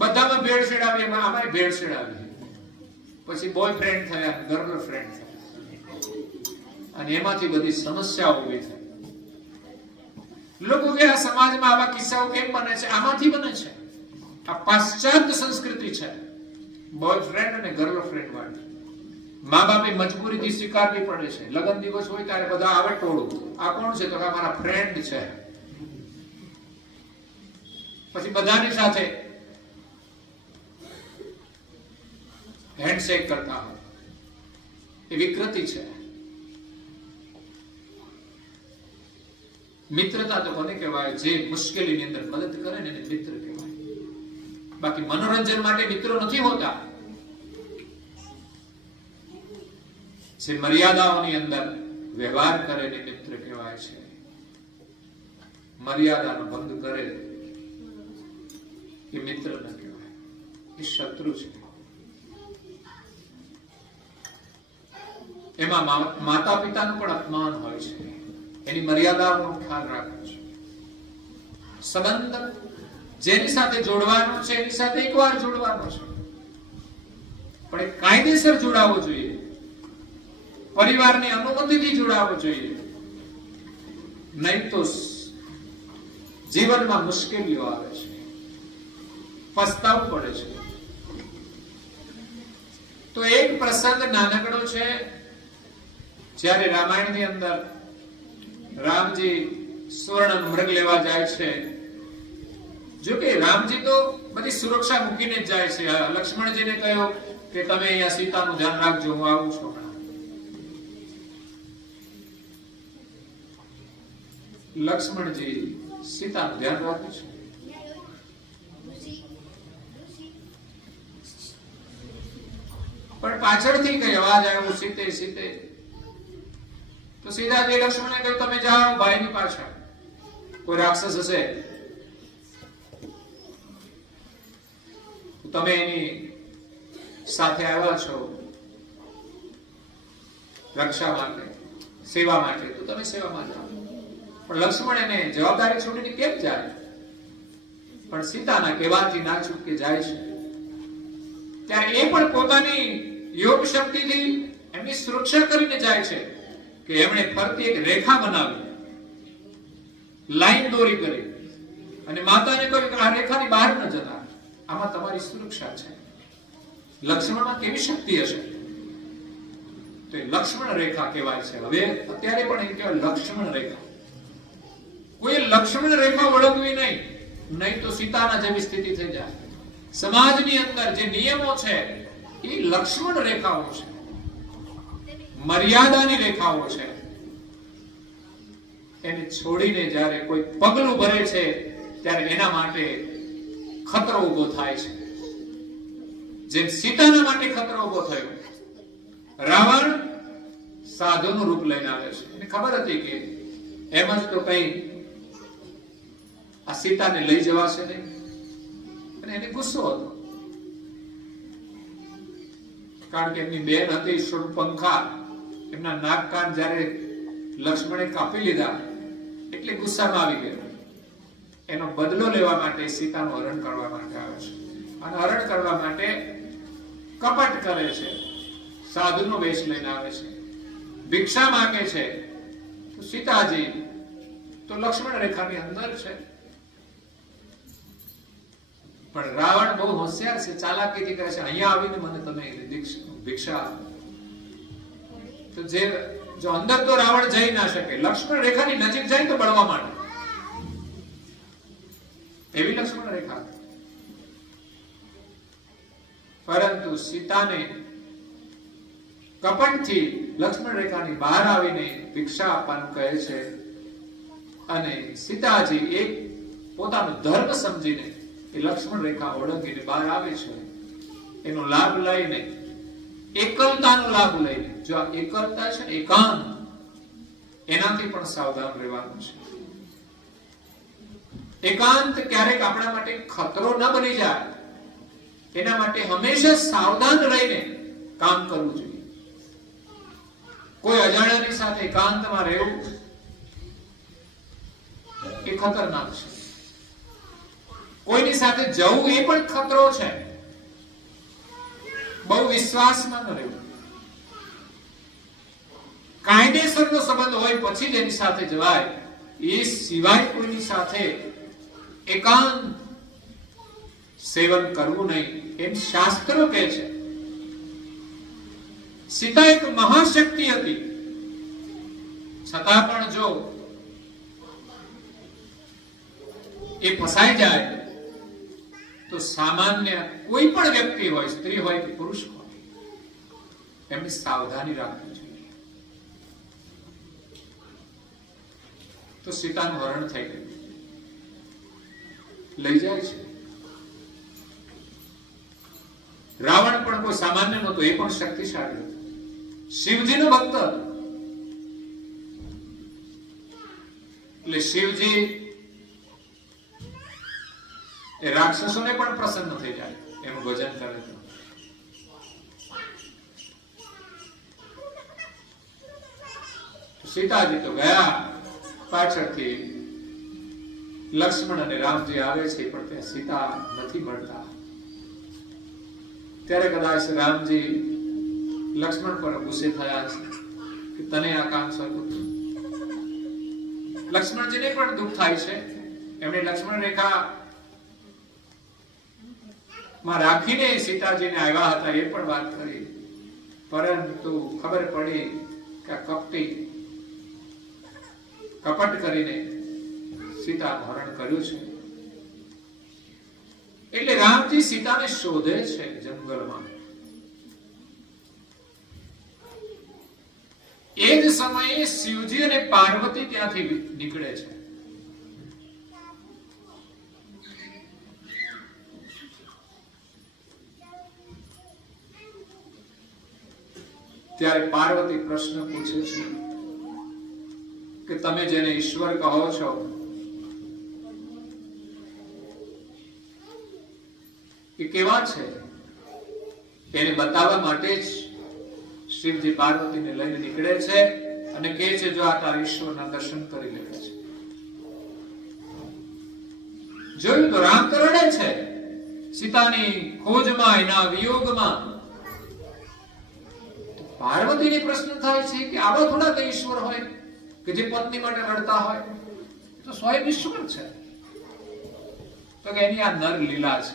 બધામાં ભેળસેળ આવી, એમાં આમાં ભેળસેળ આવી. પછી બોયફ્રેન્ડ થયા, ગર્લફ્રેન્ડ થયા અને એમાંથી બધી સમસ્યાઓ ઉભી થઈ. લોકો કે આ સમાજમાં આવા કિસ્સાઓ કેમ બને છે? આમાંથી બને છે. આ પાશ્ચાત્ય સંસ્કૃતિ છે, બોયફ્રેન્ડ અને ગર્લફ્રેન્ડ વાળી. મા બાપે મજબૂરીથી સ્વીકારવી પડે છે. લગ્ન દિવસ હોય ત્યારે બધા આવે ટોળું. આ કોણ છે? તો કે મારા ફ્રેન્ડ છે. પછી બધાની સાથે હેન્ડશેક કરતા હોય. એ વિકૃતિ છે. મિત્રતા તો કોને કહેવાય? જે મુશ્કેલીની અંદર મદદ કરે ને એને મિત્ર કહેવાય. બાકી મનોરંજન માટે મિત્રો નથી હોતા. જે મર્યાદાઓની અંદર વ્યવહાર કરે ને મિત્ર કહેવાય છે. મર્યાદાનો ભંગ કરે એ મિત્ર ન કહેવાય, એ શત્રુ છે. એમાં માતા પિતાનું પણ અપમાન હોય છે. એની મર્યાદાઓનો ખ્યાલ રાખવો છે. સંબંધ જેની સાથે જોડવાનો છે એની સાથે એકવાર જોડવાનો છે. પણ એ કાયદેસર જોડાવવો જોઈએ, પરિવારની અનુમતિથી જોડાવવો જોઈએ, નહીં તો જીવનમાં મુશ્કેલીઓ આવે છે, પસ્તાવું પડે છે. તો એક પ્રસંગ નાનકડો છે, જ્યારે રામાયણની અંદર રામજી સુવર્ણ મૃગ લેવા જાય છે. જો કે રામજી તો બધી સુરક્ષા મૂકીને જ જાય છે. લક્ષ્મણજીને કહ્યું કે તમે અહીંયા સીતાનું ધ્યાન રાખજો, હું આવું છું. લક્ષ્મણજી સીતાનું ધ્યાન રાખે છે. પણ પાછળથી કઈ અવાજ આવ્યો, સીતે સીતે. તો સીતાજી લક્ષ્મણને કહ્યું તમે જાઓ ભાઈની પાછળ, કોઈ રાક્ષસ હશે તમે એની સાથે આવ્યા છો રક્ષા માટે, સેવા માટે, તો તમે સેવામાં જાઓ. પણ લક્ષ્મણ એને જવાબદારી છોડીને કેમ જાય? પણ સીતાના કહેવાથી ના છૂટકે જાય છે. ત્યારે એ પણ પોતાની યોગ શક્તિથી એમની સુરક્ષા કરીને જાય છે કે એમણે ફરતી એક રેખા બનાવી, લાઈન દોરી કરી અને માતાને કહ્યું કે આ રેખાની બહાર ન જતા, આમાં તમારી સુરક્ષા છે. લક્ષ્મણમાં કેવી શક્તિ હશે? તો એ લક્ષ્મણ રેખા કહેવાય છે. હવે અત્યારે પણ એમ કહેવાય લક્ષ્મણ રેખા. કોઈ લક્ષ્મણ રેખા ઓળખવી નહીં તો સીતાના જેવી સ્થિતિ થઈ જાય. સમાજની અંદર જે નિયમો છે એ લક્ષ્મણ રેખાઓ છે, મર્યાદાની રેખાઓ છે. એને છોડીને જ્યારે કોઈ પગલું ભરે છે ત્યારે એના માટે ખતરો ઉભો થાય છે. જેમ સીતાના માટે ખતરો ઉભો થયો. રાવણ સાધુનું રૂપ લઈને આવે છે. એને ખબર હતી કે એમ જ તો કઈ આ સીતાને લઈ જવાશે નહીં, અને એને ગુસ્સો હતો. કારણ કે એમની બેન હતી શૂર્પણખા, એમના નાક કાન જ્યારે લક્ષ્મણે કાપી લીધા એટલે ગુસ્સામાં આવી ગયો. એનો બદલો લેવા માટે સીતાનું હરણ કરવા માટે આવે છે, અને હરણ કરવા માટે કપટ કરે છે, સાધુનો વેશ લઈને આવે છે, ભિક્ષા માંગે છે. તો સીતાજી તો લક્ષ્મણ રેખાની અંદર છે. પણ રાવણ બહુ હોશિયાર છે, ચાલાકીથી કહે છે અહીંયા આવીને મને તમે ભિક્ષા આપો. તો જો અંદર તો રાવણ જઈ ના શકે, લક્ષ્મણ રેખાની નજીક જાય તો બળવા માંડે, એવી લક્ષ્મણ રેખા. પરંતુ સીતાને કપટથી લક્ષ્મણ રેખાની બહાર આવીને ભિક્ષા આપવાનું કહે છે. અને સીતાજી એક પોતાનો ધર્મ સમજીને એ લક્ષ્મણ રેખા ઓળંગીને બહાર આવે છે. એનો લાભ લઈને, એકલતાનો લાભ લઈને, જો આ એકલતા છે ને એકાંત, એનાથી પણ સાવધાન રહેવાનું છે. એકાંત ક્યારેક આપણા માટે ખતરો ન બની જાય, એના માટે હંમેશા સાવધાન રહીને કામ કરવું જોઈએ. કોઈ અજાણ્યાની સાથે એકાંતમાં રહેવું એ ખતરનાક છે. કોઈની સાથે જવું એ પણ ખતરો છે. બહુ વિશ્વાસમાં ન રહેવું. કાયદેસરનો સંબંધ હોય પછી જ એની સાથે જવાય, એ સિવાય કોઈની સાથે એકાંત સેવન કરવું નહીં, એમ શાસ્ત્રો કહે છે. સીતા એક મહાશક્તિ હતી, છતાં પણ જો એ ફસાઈ જાય તો સામાન્ય કોઈ પણ વ્યક્તિ હોય, સ્ત્રી હોય કે પુરુષ હોય, એમની સાવધાની રાખવી જોઈએ. તો સીતાનું હરણ થઈ ગયું, લઈ જાય છે. રાવણ પણ કોઈ સામાન્ય નહોતો, એ પણ શક્તિશાળી હતો, શિવજીનો ભક્ત હતો. એટલે શિવજી એ રાક્ષસોને પણ પ્રસન્ન થઈ જાય એનું ભજન કરે તો. સીતાજી તો ગયા, પાછળથી લક્ષ્મણ અને રામજી આવે છે, પણ ત્યાં સીતા નથી મળતા. ત્યારે કદાચ રામજી લક્ષ્મણ પર ગુસ્સે થયા છે કે તને આ કામ સોંપ્યું. લક્ષ્મણજીને પણ દુઃખ થાય છે. એમણે લક્ષ્મણ રેખા માં રાખીને સીતાજીને આવ્યા હતા એ પણ વાત કરી, પરંતુ ખબર પડી કે કપટ કરીને સીતાનું હરણ કર્યું છે. એટલે રામજી સીતાને શોધે છે જંગલમાં. એ જ સમયે શિવજી અને પાર્વતી ત્યાંથી નીકળે છે. ત્યારે પાર્વતી પ્રશ્ન પૂછે છે કે તમે જેને ઈશ્વર કહો છો એ કેવા છે? એને બતાવવા માટે જ શિવજી પાર્વતીને લઈને નીકળે છે અને કહે છે જો આ તારા ઈશ્વરના દર્શન કરી લેવા છે. જોયું તો રામ તો રડે છે સીતાની ખોજમાં, એના વિયોગમાં. પાર્વતીને પ્રશ્ન થાય છે કે આવા થોડા કઈ ઈશ્વર હોય કે જે પત્ની માટે રડતા હોય? તો સ્વયં ઈશ્વર છે. તો કે એની આ નર લીલા છે.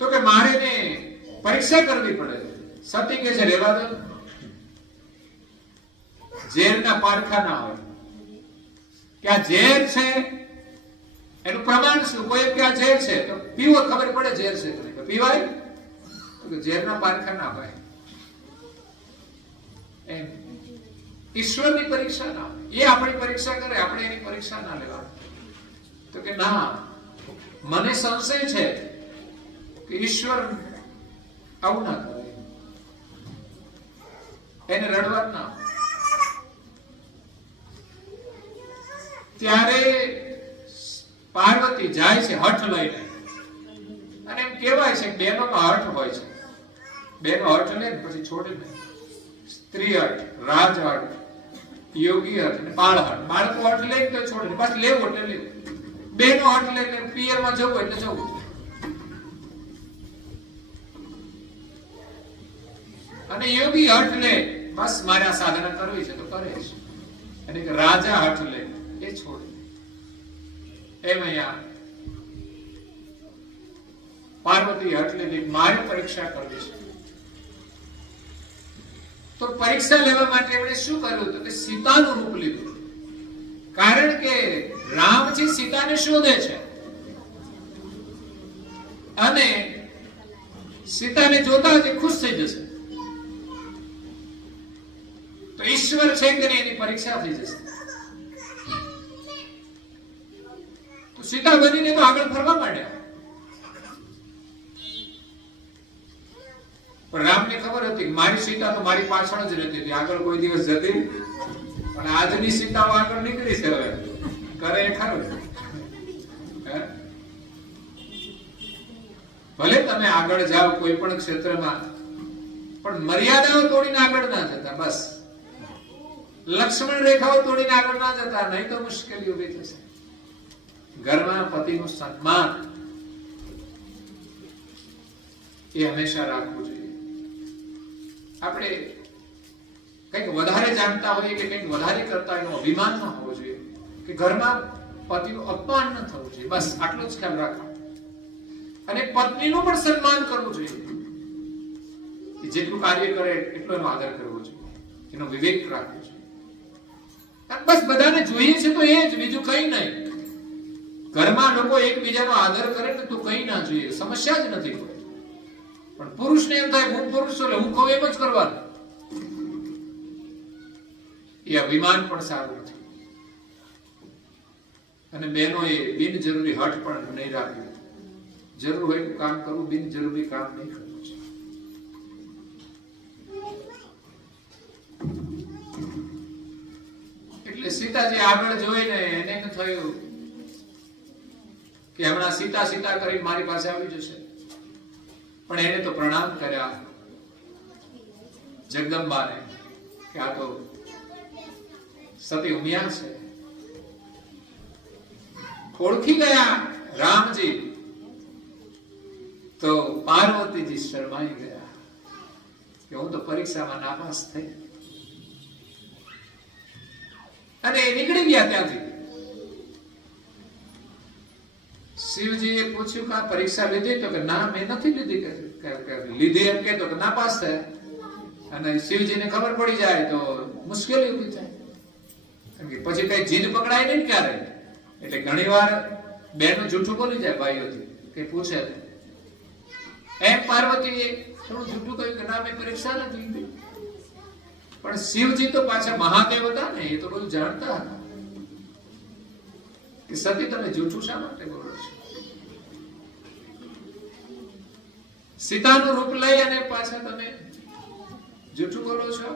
તો કે મારે ને પરીક્ષા કરવી પડે. સતી કે છે રેવા દો, ઝેરના પારખા ના હોય કે આ ઝેર છે. એનું પ્રમાણ શું? કોઈ કે આ ઝેર છે તો પીવો, ખબર પડે ઝેર છે તો પીવાય. તો ઝેરના પારખા ના હોય. એમ ઈશ્વરની પરીક્ષા ના હોય. એ આપણી પરીક્ષા કરે, આપણે એની પરીક્ષા ના લેવા. તો કે ના, મને સંશય છે કે ઈશ્વર આવું ના કરે, એને રડવા ના. ત્યારે પાર્વતી જાય છે હઠ લઈને, અને એમ કહેવાય છે કે બહેનોમાં હઠ હોય છે. બહેનો હઠ લે ને પછી છોડે ને. સ્ત્રી હઠ, રાજ હઠ, યોગી હઠ અને બાળ હઠ. બાળકો હઠ લે તો છોડે, પાછું લેવું એટલે લેવું. બહેનો હઠ લે એટલે પિયરમાં જવું એટલે જવું. અને યોગી હઠ લે બસ મારે આ સાધના કરવી છે તો કરે છે. અને રાજા હઠ લે એ છોડે. એમ અહીંયા પાર્વતી હઠ લીધી, મારે પરીક્ષા કરવી છે. તો પરીક્ષા લેવા માટે એમણે શું કર્યું? તો કે સીતાનું રૂપ લીધું. કારણ કે રામજી સીતાને શોધે છે અને સીતાને જોતા જ ખુશ થઈ જશે. તો ઈશ્વર છે કે નહીં એની પરીક્ષા થઈ જશે. તો સીતા બનીને તો આગળ ફરવા માંડ્યા. પણ રામને ખબર હતી કે મારી સીતા તો મારી પાછળ જ રહેતી હતી, આગળ કોઈ દિવસ જતી. અને આજની સીતાઓ આગળ નીકળી છે, હવે કરે ખરું. ભલે તમે આગળ જાઓ કોઈ પણ ક્ષેત્રમાં, પણ મર્યાદાઓ તોડીને આગળ ના જતા. બસ લક્ષ્મણ રેખાઓ તોડીને આગળ ના જતા, નહીં તો મુશ્કેલી ઉભી થશે. ઘરમાં પતિનું સન્માન એ હંમેશા રાખવું જોઈએ. આપણે કંઈક વધારે જાણતા હોઈએ કે કંઈક વધારે કરતા એનો અભિમાન ન હોવો જોઈએ, કે ઘરમાં પતિનું અપમાન ન થવું જોઈએ. બસ આટલો જ ખ્યાલ રાખો. અને પત્નીનું પણ સન્માન કરવું જોઈએ. જેટલું કાર્ય કરે એટલો એનો આદર કરવો જોઈએ, એનો વિવેક રાખવો જોઈએ. બસ બધાને જોઈએ છે તો એ જ, બીજું કઈ નહીં. ઘરમાં લોકો એકબીજાનો આદર કરે ને તો કઈ ના જોઈએ, સમસ્યા જ નથી કોઈ. પણ પુરુષને એમ થાય હું પુરુષ છું એટલે હું કહું એમ જ કરવાનું. એ અભિમાન પણ સારું નથી. અને બહેનોએ બિનજરૂરી હઠ પણ નહીં રાખવું. જરૂર હોય તો કામ કરવું, બિનજરૂરી કામ નહીં કરવું છે. એટલે સીતાજી આગળ જોઈને એને થયું કે હમણાં સીતા સીતા કરી મારી પાસે આવી જશે. પણ એને તો પ્રણામ કર્યા જગદંબાને કે આ તો સતી ઉમિયા છે. ઓળખી ગયા રામજી તો પાર્વતીજી શરમાઈ ગયા કે હું તો પરીક્ષામાં નાપાસ થઈ, અને એ નીકળી ગયા ત્યાંથી. શિવજીએ પૂછ્યું કે આ પરીક્ષા લીધી? તો કે ના, મેં નથી લીધી. લીધી એમ કે તો નાપાસ થયા. અને શિવજીને ખબર પડી જાય તો મુશ્કેલી ઊભી થાય, કેમ કે પછી કઈ જીદ પકડાય નહીં ક્યારે. એટલે ઘણી વાર બેનો જૂઠું બોલી જાય ભાઈઓથી, કે પૂછે એમ પાર્વતીએ થોડું જૂઠું કહ્યું કે ના, મેં પરીક્ષા નથી લીધી. પણ શિવજી તો પાછા મહાદેવ હતા ને, એ તો બધું જાણતા હતા કે સતી તમે જૂઠું શા માટે બોલો છો? સીતાનું રૂપ લઈ અને પાછા તમે જૂઠું બોલો છો?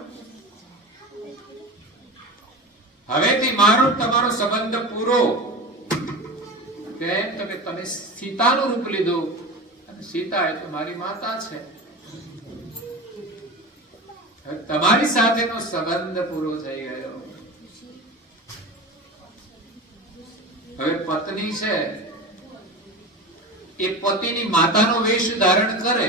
હવેથી મારો તમારો સંબંધ પૂરો. કેમ? તો કે તમે સીતાનું રૂપ લીધું, અને સીતા એ તો મારી માતા છે. તમારી સાથેનો સંબંધ પૂરો થઈ ગયો. હવે પત્ની છે એ પતિની માતાનો વેશ ધારણ કરે,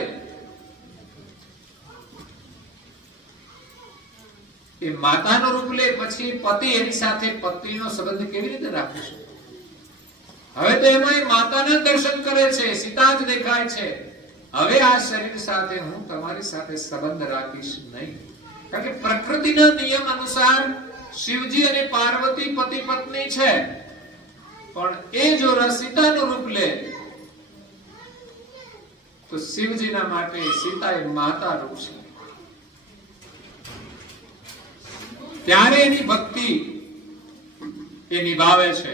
એ માતાનો રૂપ લે, પછી પતિ એની સાથે પત્નીનો સંબંધ કેવી રીતે રાખે છે? હવે તો એમાં એ માતાના દર્શન કરે છે, સીતા જ દેખાય છે. હવે આ શરીર સાથે હું તમારી સાથે સંબંધ રાખીશ નહીં. કારણ કે પ્રકૃતિના નિયમ અનુસાર શિવજી અને પાર્વતી પતિ પત્ની છે, પણ એ જો સીતાનું રૂપ લે તો શિવજીના માટે સીતા એ માતા રૂપ છે. ત્યારે એની ભક્તિ એ નિભાવે છે.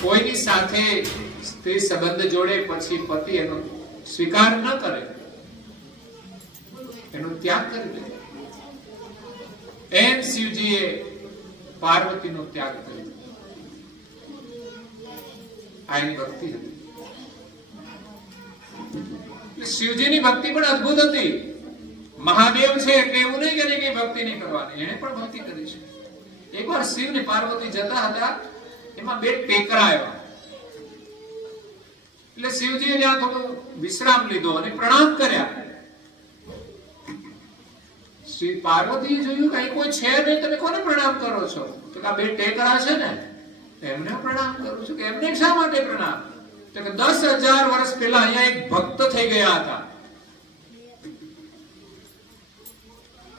કોઈની સાથે સ્ત્રી સંબંધ જોડે પછી પતિ એનો સ્વીકાર ન કરે, એનો ત્યાગ કરી દે. એમ શિવજીએ પાર્વતીનો ત્યાગ કર્યો. આ એની ભક્તિ હતી. શિવજીની ભક્તિ પણ અદ્ભુત હતી. મહાદેવ છે એટલે એવું નહીં કે કઈ ભક્તિ નહીં કરવાની, એને પણ ભક્તિ કરી છે. એકવાર શિવ ને પાર્વતી જતા હતા, એમાં બે ટેકરા આવ્યા. એટલે શિવજીએ ત્યાં થોડું વિશ્રામ લીધો અને પ્રણામ કર્યા. શ્રી પાર્વતીએ જોયું કે કોઈ છે નહીં, તમે કોને પ્રણામ કરો છો? તો આ બે ટેકરા છે ને, એમને પ્રણામ કરું છું. કે એમને શા માટે પ્રણામ? તો કે 10,000 વર્ષ પહેલા અહીંયા એક ભક્ત થઈ ગયા હતા,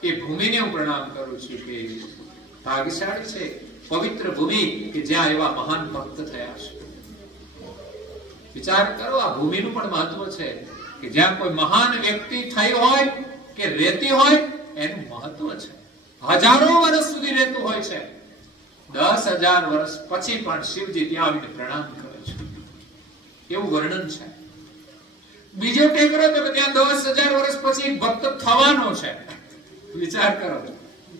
એ ભૂમિને હું પ્રણામ કરું છું કે ભાગ્યશાળી છે પવિત્ર ભૂમિ કે જ્યાં એવા મહાન ભક્ત થયા છે. વિચાર કરો, આ ભૂમિનું પણ મહત્વ છે કે જ્યાં કોઈ મહાન વ્યક્તિ થઈ હોય કે રહેતી હોય, એનું મહત્વ છે. હજારો વર્ષ સુધી રહેતું હોય છે. 10,000 વર્ષ પછી પણ શિવજી ત્યાં આવીને પ્રણામ કરે છે, એવું વર્ણન છે. બીજો ટેકરો તો ત્યાં 10,000 વર્ષ પછી એક ભક્ત થવાનો છે. વિચાર કરો,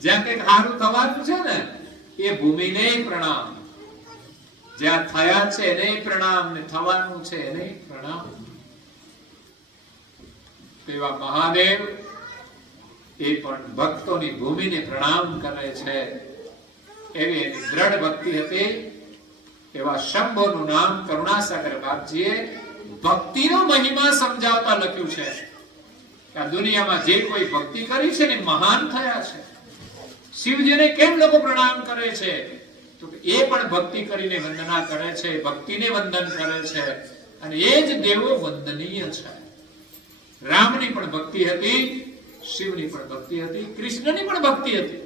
જ્યાં કંઈક સારું થવાનું છે ને, એ ભૂમિને પ્રણામ. જ્યાં થયા છે એને પ્રણામ, ને થવાનું છે એને પ્રણામ. તેવા મહાદેવ એ પણ ભક્તોની ભૂમિને પ્રણામ કરે છે. એવી એની દ્રઢ ભક્તિ હતી. એવા શંભોનું નામ કરુણાસાગર બાપજીએ ભક્તિનો મહિમા સમજાવતા લખ્યું છે. આ દુનિયામાં જે કોઈ ભક્તિ કરી છે ને મહાન થયા છે. શિવજીને કેમ લોકો પ્રણામ કરે છે? તો એ પણ ભક્તિ કરીને વંદના કરે છે, ભક્તિને વંદન કરે છે, અને એ જ દેવો વંદનીય છે. રામની પણ ભક્તિ હતી, શિવની પણ ભક્તિ હતી, કૃષ્ણની પણ ભક્તિ હતી.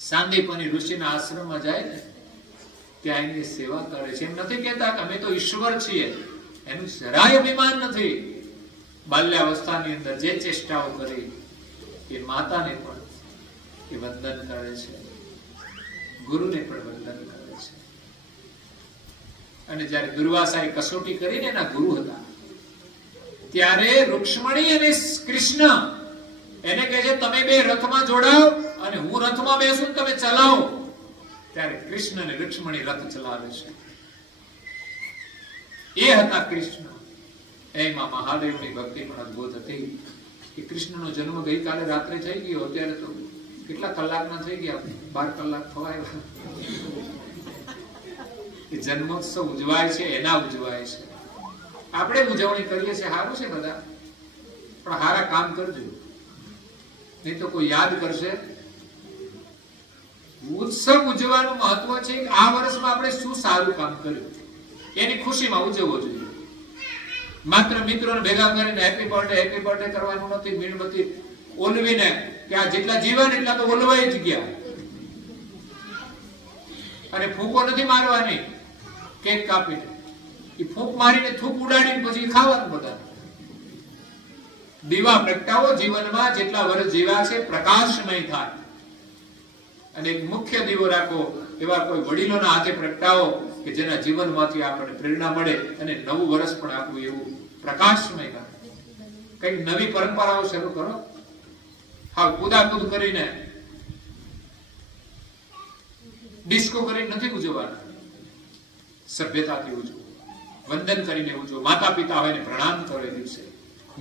સાંદીપની ઋષિના આશ્રમમાં જાય ને, ત્યાં એની સેવા કરે છે. એમ નથી કહેતા કે અમે તો ઈશ્વર છીએ, એનું જરાય અભિમાન નથી. બાલ્યાવસ્થાની અંદર જે ચેષ્ટાઓ કરી એ માતાને પણ એ વંદન કરે છે, ગુરુને પણ વંદન કરે છે. અને જ્યારે દુર્વાસાએ કસોટી કરીને એના ગુરુ હતા, ત્યારે રૂક્ષ્મણી અને કૃષ્ણ એને કહે છે તમે બે રથમાં જોડાઓ અને હું રથમાં બેસું, તમે ચલાવો. ત્યારે કૃષ્ણ અને રૂક્ષ્મણી રથ ચલાવે છે. એ હતા કૃષ્ણ. એમાં મહાદેવની ભક્તિ પણ અદ્ભુત હતી. કે કૃષ્ણનો જન્મ ગઈકાલે રાત્રે થઈ ગયો, ત્યારે તો કેટલા કલાકના થઈ ગયા? 12 કલાક થવા આવ્યા. એ જન્મોત્સવ ઉજવાય છે એના ઉજવાય છે. આપણે ઉજવણી કરીએ છીએ, સારું છે બધા, પણ સારા કામ કરજો, નહીં તો કોઈ યાદ કરશે. ઉત્સવ ઉજવવાનું મહત્વ છે કે આ વર્ષમાં આપણે શું સારું કામ કર્યું એની ખુશીમાં ઉજવવો જોઈએ. માત્ર મિત્રોને ભેગા કરીને હેપી બર્થડે કરવાનું નથી. મીણબત્તી ઓલવીને કે આ જેટલા જીવન એટલા તો ઓલવાઈ જ ગયા, અને ફૂંકો નથી મારવાની કેક કાપીને. એ ફૂંક મારીને થૂક ઉડાડીને પછી ખાવાનું બધા. દીવા પ્રગટાવો, જીવનમાં જેટલા વર્ષ જીવ્યા છે પ્રકાશમય થાય. અને એક મુખ્ય દીવો રાખો, એવા કોઈ વડીલોના હાથે પ્રગટાવો કે જેના જીવનમાંથી આપણને પ્રેરણા મળે અને નવું વર્ષ પણ આપણું એવું પ્રકાશમય થાય. કઈક નવી પરંપરાઓ શરૂ કરો. હા, કુદાકુદ કરીને ડિસ્કો કરીને નથી ઉજવવાના. સભ્યતાથી ઉજવો, વંદન કરીને ઉજવો. માતા પિતા હોય ને પ્રણામ કરો એ દિવસે.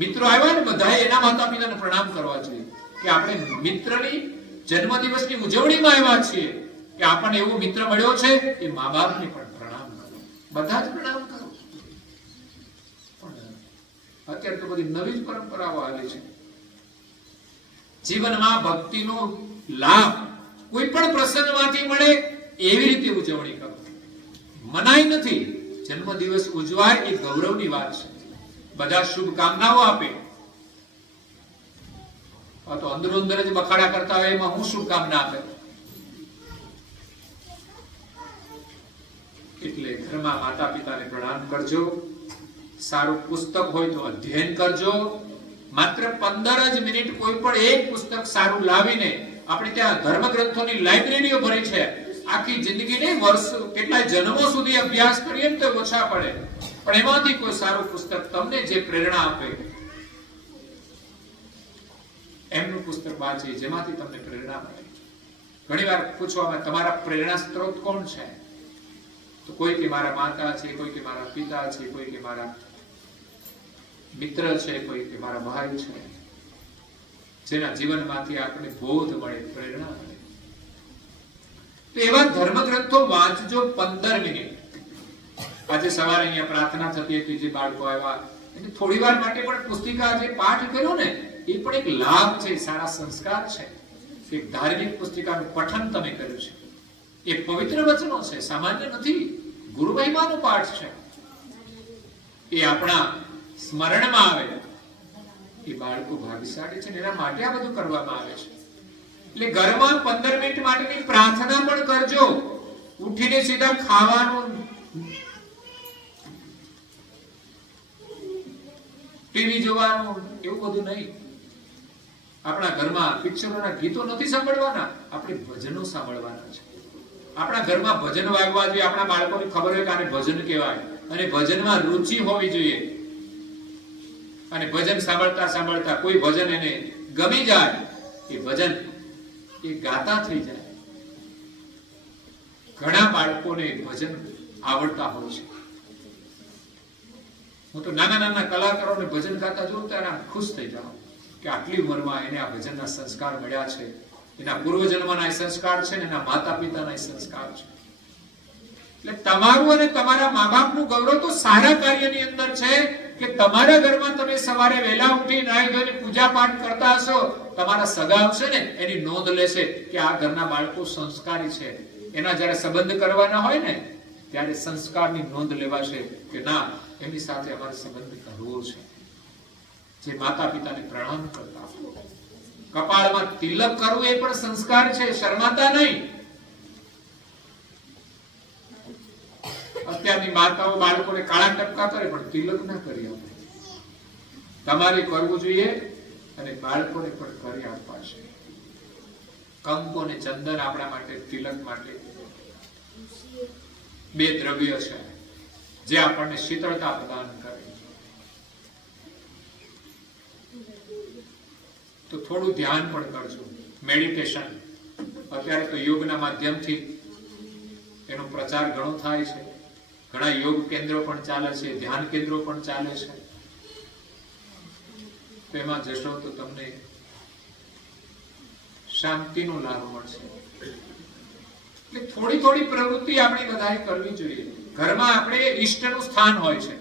મિત્રો આવ્યા ને બધાએ એના માતા પિતાને પ્રણામ કરવા જોઈએ કે આપણે મિત્રની જન્મદિવસની ઉજવણીમાં આવ્યા છીએ, કે આપણને એવો મિત્ર મળ્યો છે. એ મા બાપને પણ પ્રણામ કરો, બધા જ પ્રણામ કરો. પણ અત્યારે તો બધી નવી જ પરંપરાઓ આવી છે. જીવનમાં ભક્તિનો લાભ કોઈ પણ પ્રસંગમાંથી મળે એવી રીતે ઉજવણી કરો. મનાઈ નથી, જન્મદિવસ ઉજવાય એ ગૌરવની વાત છે. બધા શુભકામનાઓ આપે. તો અંદરો અંદર જ બખાડા કરતા હોય એમાં હું શુભકામના આપે? એટલે ઘરમાં માતા પિતાને પ્રણામ કરજો. સારું પુસ્તક હોય તો અધ્યયન કરજો. માત્ર 15 જ મિનિટ કોઈ પણ એક પુસ્તક સારું લાવીને, આપણે ત્યાં ધર્મ ગ્રંથોની લાઇબ્રેરીઓ ભરી છે. આખી જિંદગી નહીં, વર્ષ કેટલાય જન્મો સુધી અભ્યાસ કરીએ તો ઓછા પડે, પણ એમાંથી કોઈ સારું પુસ્તક તમને જે પ્રેરણા આપે એમનું પુસ્તક વાંચી, જેમાંથી તમને પ્રેરણા મળે. ઘણીવાર પૂછવામાં તમારા પ્રેરણા સ્ત્રોત કોણ છે? તો કોઈ કે મારા માતા છે, કોઈ કે મારા પિતા છે, કોઈ કે મારા મિત્ર છે, કોઈ કે મારા ભાઈ છે, જેના જીવનમાંથી આપણને બોધ મળે, પ્રેરણા મળે. તો એવા ધર્મ ગ્રંથો વાંચજો 15 મિનિટ. આજે સવારે અહીંયા પ્રાર્થના થતી હતી, જે બાળકો આવ્યા એટલે થોડી વાર માટે પણ પુસ્તિકા જે પાઠ કર્યો ને એ પણ એક લાભ છે, સારા સંસ્કાર છે. એક ધાર્મિક પુસ્તિકાનું પઠન તમે કર્યું છે, એ પવિત્ર વચનો છે, સામાન્ય નથી, ગુરુ મહિમાનો પાઠ છે. એ આપણા સ્મરણમાં આવે એ બાળકો ભાગ્યશાળી છે, એના માટે આ બધું કરવામાં આવે છે. એટલે ઘરમાં 15 મિનિટ માટેની પ્રાર્થના પણ કરજો. ઉઠીને સીધા ખાવાનું, ટીવી જોવાનું એવું બધું નહીં. આપણા ઘરમાં પિક્ચરોના ગીતો નથી સાંભળવાના, આપણે ભજનો સાંભળવાના છે. આપણા ઘરમાં ભજન વાગવા જોઈએ. આપણા બાળકોને ખબર હોય કે આને ભજન કહેવાય, અને ભજનમાં રુચિ હોવી જોઈએ. અને ભજન સાંભળતા સાંભળતા કોઈ ભજન એને ગમી જાય, એ ભજન એ ગાતા થઈ જાય. ઘણા બાળકોને ભજન આવડતા હોય છે. હું તો નાના નાના કલાકારોને ભજન ગાતા જોઉં ત્યારે ખુશ થઈ જાઉં કે આટલી ઉંમરમાં એને આ ભજનના સંસ્કાર મળ્યા છે. એના પૂર્વજન્મના સંસ્કાર છે ને એના માતા પિતાના સંસ્કાર છે. એટલે તમારું અને તમારા મા બાપનું ગૌરવ તો સારા કાર્યની અંદર છે કે તમારા ઘરમાં તમે સવારે વહેલા ઉઠી નાહી ધોઈને પૂજા પાઠ કરતા હશો. તમારા સગા આવશે ને એની નોંધ લેશે કે આ ઘરના બાળકો સંસ્કારી છે. એના જ્યારે સંબંધ કરવાના હોય ને ત્યારે સંસ્કારની નોંધ લેવાશે કે ના, એમની સાથે અમારે સંબંધ કરવો છે. જે માતા પિતાને પ્રણામ કરતા, કપાળમાં તિલક કરવું એ પણ સંસ્કાર છે, શરમાતા નહીં. અત્યારની માતાઓ બાળકોને કાળા ટપકા કરે પણ તિલક ના કરી આપે. તમારે કરવું જોઈએ અને બાળકોને પણ કરી આપવા છે. કંકુ અને ચંદન આપણા માટે, તિલક માટે 2 દ્રવ્ય છે જે આપણને શીતળતા પ્રદાન કરે. તો થોડું ધ્યાન પણ કરજો, મેડિટેશન. અત્યારે તો યોગના માધ્યમથી એનો પ્રચાર ઘણો થાય છે. ઘણા યોગ કેન્દ્રો પણ ચાલે છે, ધ્યાન કેન્દ્રો પણ ચાલે છે. તો એમાં જશો તો તમને શાંતિનો લાભ મળશે. એટલે થોડી થોડી પ્રવૃત્તિ આપણે બધાએ કરવી જોઈએ. ઘરમાં આપણે ઈષ્ટનું સ્થાન હોય છે,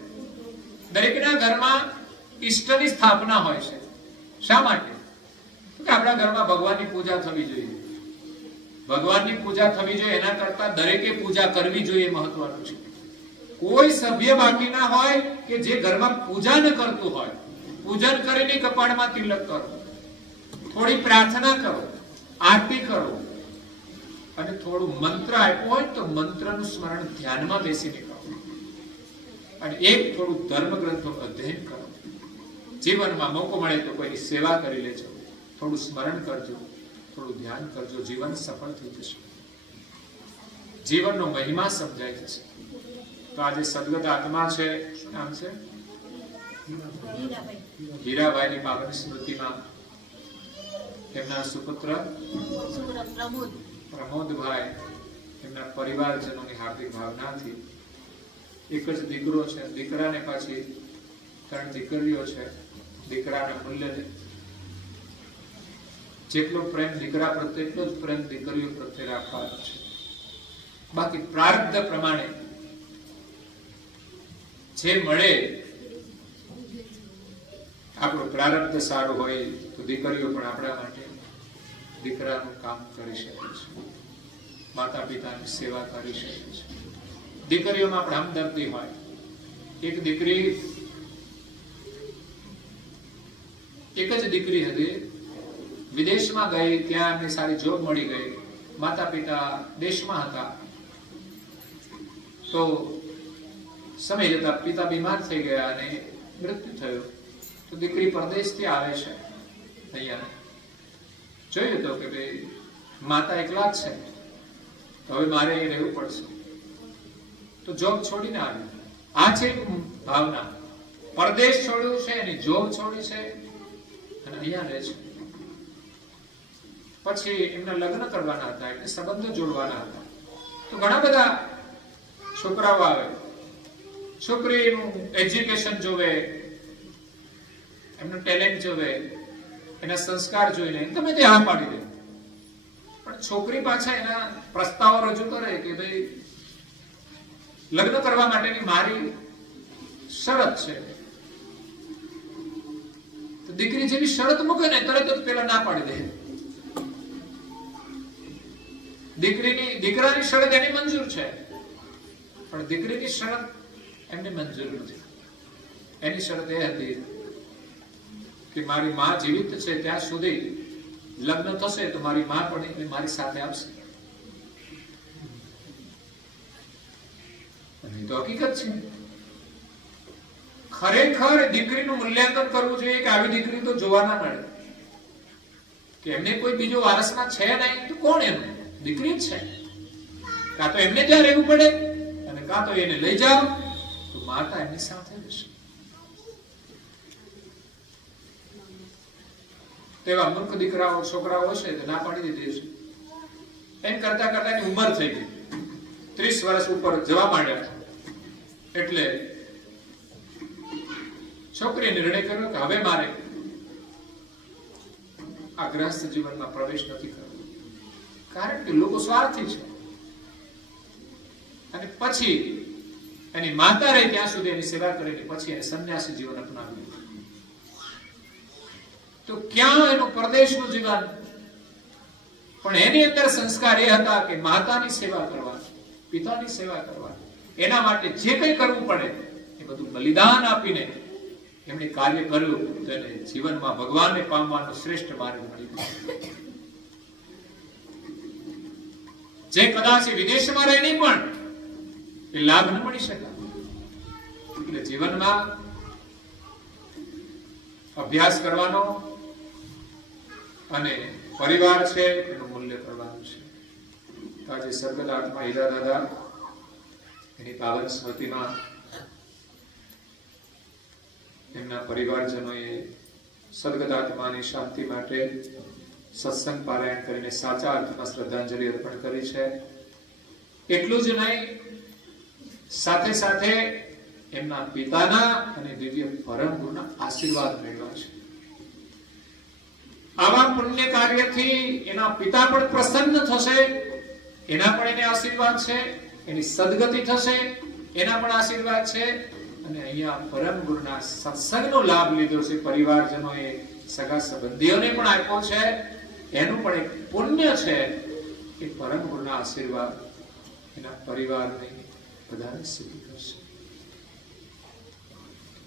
દરેકના ઘરમાં ઈષ્ટની સ્થાપના હોય છે. શા માટે? કે આપણા ઘરમાં ભગવાનની પૂજા થવી જોઈએ. ભગવાનની પૂજા થવી જોઈએ એના કરતા દરેકે પૂજા કરવી જોઈએ મહત્વનું છે. કોઈ સભ્ય બાકી ના હોય કે જે ઘરમાં પૂજા ન કરતું હોય. પૂજન કરીને કપાળમાં તિલક કરો, થોડી પ્રાર્થના કરો, આરતી કરો, અને થોડું મંત્ર આપ્યો હોય તો મંત્રનું સ્મરણ ધ્યાનમાં બેસીને કરો, અને એક થોડું ધર્મ ગ્રંથો અધ્યયન કરો. જીવનમાં મોકો મળે તો કોઈની સેવા કરી લેજો, થોડું સ્મરણ કરજો, થોડું ધ્યાન કરજો. જીવન સફળ થઈ જશે, જીવનનો મહિમા સમજાઈ જશે. તો આજે સદગત આત્મા છે, શું નામ છે? હીરાભાઈની પાવન સ્મૃતિમાં એમના સુપુત્ર પ્રમોદભાઈ, એમના પરિવારજનોની હાર્દિક ભાવનાથી એક જ દીકરો છે, દીકરાને પાછી 3 દીકરીઓ છે. દીકરાના મૂલ્ય જેટલો પ્રેમ દીકરા પ્રત્યે એટલો જ પ્રેમ દીકરીઓ પ્રત્યે રાખવાનો છે. બાકી પ્રારબ્ધ પ્રમાણે જે મળે, આપણો પ્રારબ્ધ સારું હોય તો દીકરીઓ પણ આપણા માટે દીકરાનું કામ કરી શકે છે, માતા પિતાની સેવા કરી શકે છે. દીકરીઓમાં પણ હમદર્દી હોય. એક જ દીકરી હતી, વિદેશમાં ગઈ, ત્યાં એમને સારી જોબ મળી ગઈ. માતા પિતા દેશમાં હતા, તો સમય જતા પિતા બીમાર થઈ ગયા અને મૃત્યુ થયું. તો દીકરી પરદેશથી આવે છે અહીંયા. જોયું તો કે ભાઈ માતા એકલા જ છે, તો હવે મારે અહીં રહેવું પડશે. તો જોબ છોડીને આવી. આ છે ભાવના. પરદેશ છોડ્યું છે, એની જોબ છોડી છે અને અહીંયા રહે છે. પછી એમના લગ્ન કરવાના હતા, એટલે સંબંધો જોડવાના હતા. તો ઘણા બધા છોકરાઓ આવે, છોકરીનું એજ્યુકેશન જોવે, એમનું ટેલેન્ટ જોવે, એના સંસ્કાર જોઈને તમે તે હા પાડી દે. પણ છોકરી પાછા એના પ્રસ્તાવો રજૂ કરે કે ભાઈ લગ્ન કરવા માટેની મારી શરત છે. તો દીકરી જેવી શરત મૂકે ને તરત જ પેલા ના પાડી દે. દીકરાની શરત એની મંજૂર છે, પણ દીકરીની શરત એમને મંજૂર નથી. એની શરત એ હતી કે મારી માં જીવિત છે ત્યાં સુધી લગ્ન થશે તો મારી માં પણ મારી સાથે આવશે. અને તો હકીકત છે. ખરેખર દીકરીનું મૂલ્યાંકન કરવું જોઈએ કે આવી દીકરી તો જોવા ના મળે, કે એમને કોઈ બીજો વારસમાં છે નહીં, તો કોણ એનું? દીકરી જ છે. કાં તો એમને ત્યાં રહેવું પડે, અને કાં તો એને લઈ જાઓ તો માતા એમની સાથે રહેશે. તેવા મૂર્ખ દીકરાઓ છોકરાઓ હશે તો ના પાડી દીધી છે. એમ કરતા કરતા એની ઉંમર થઈ ગઈ, 30 વર્ષ ઉપર જવા માંડ્યા. એટલે છોકરીએ નિર્ણય કર્યો કે હવે મારે આ ગ્રહસ્થ જીવનમાં પ્રવેશ નથી કરવો, કારણ કે લોકો સ્વાર્થી છે. અને પછી એની માતા રહી ત્યાં સુધી એની સેવા કરીને પછી એને સંન્યાસી જીવન અપનાવ્યું. તો ક્યાં એનું પરદેશનું જીવન, પણ એની અંદર સંસ્કાર એ હતા કે માતાની સેવા કરવા, પિતાની સેવા કરવા, એના માટે જે કંઈ કરવું પડે એ બધું બલિદાન આપીને એમણે કાર્ય કર્યું. તો એને જીવનમાં ભગવાનને પામવાનો શ્રેષ્ઠ માર્ગ મળી ગયો, જે કદાચ વિદેશમાં રહીને પણ એ લાભ ન મળી શકે. એટલે જીવનમાં અભ્યાસ કરવાનો અને પરિવાર છે એનું મૂલ્ય કરવાનું છે. આજે સદગત આત્મા હીરા દાદા એની પાવન સ્મૃતિમાં એમના પરિવારજનોએ સદગત આત્માની શાંતિ માટે સત્સંગ પારાયણ કરીને સાચા અર્થમાં શ્રદ્ધાંજલિ અર્પણ કરી છે. એટલું જ નહીં, સાથે સાથે એમના પિતાના અને દિવ્ય પરમ ગુરુના આશીર્વાદ મેળવ્યા છે. આવા પુણ્ય કાર્યથી એના પિતા પણ પ્રસન્ન થશે, એના પણ એને આશીર્વાદ છે, એની સદગતિ થશે, એના પણ આશીર્વાદ છે. અને અહીંયા પરમ ગુરુના સત્સંગનો લાભ લીધો છે, પરિવારજનોએ, સગા સંબંધીઓને પણ આપ્યો છે, એનું પણ એક પુણ્ય છે. એ પરમ ગુરુના આશીર્વાદ એના પરિવારને બધાને સિદ્ધ કરશે.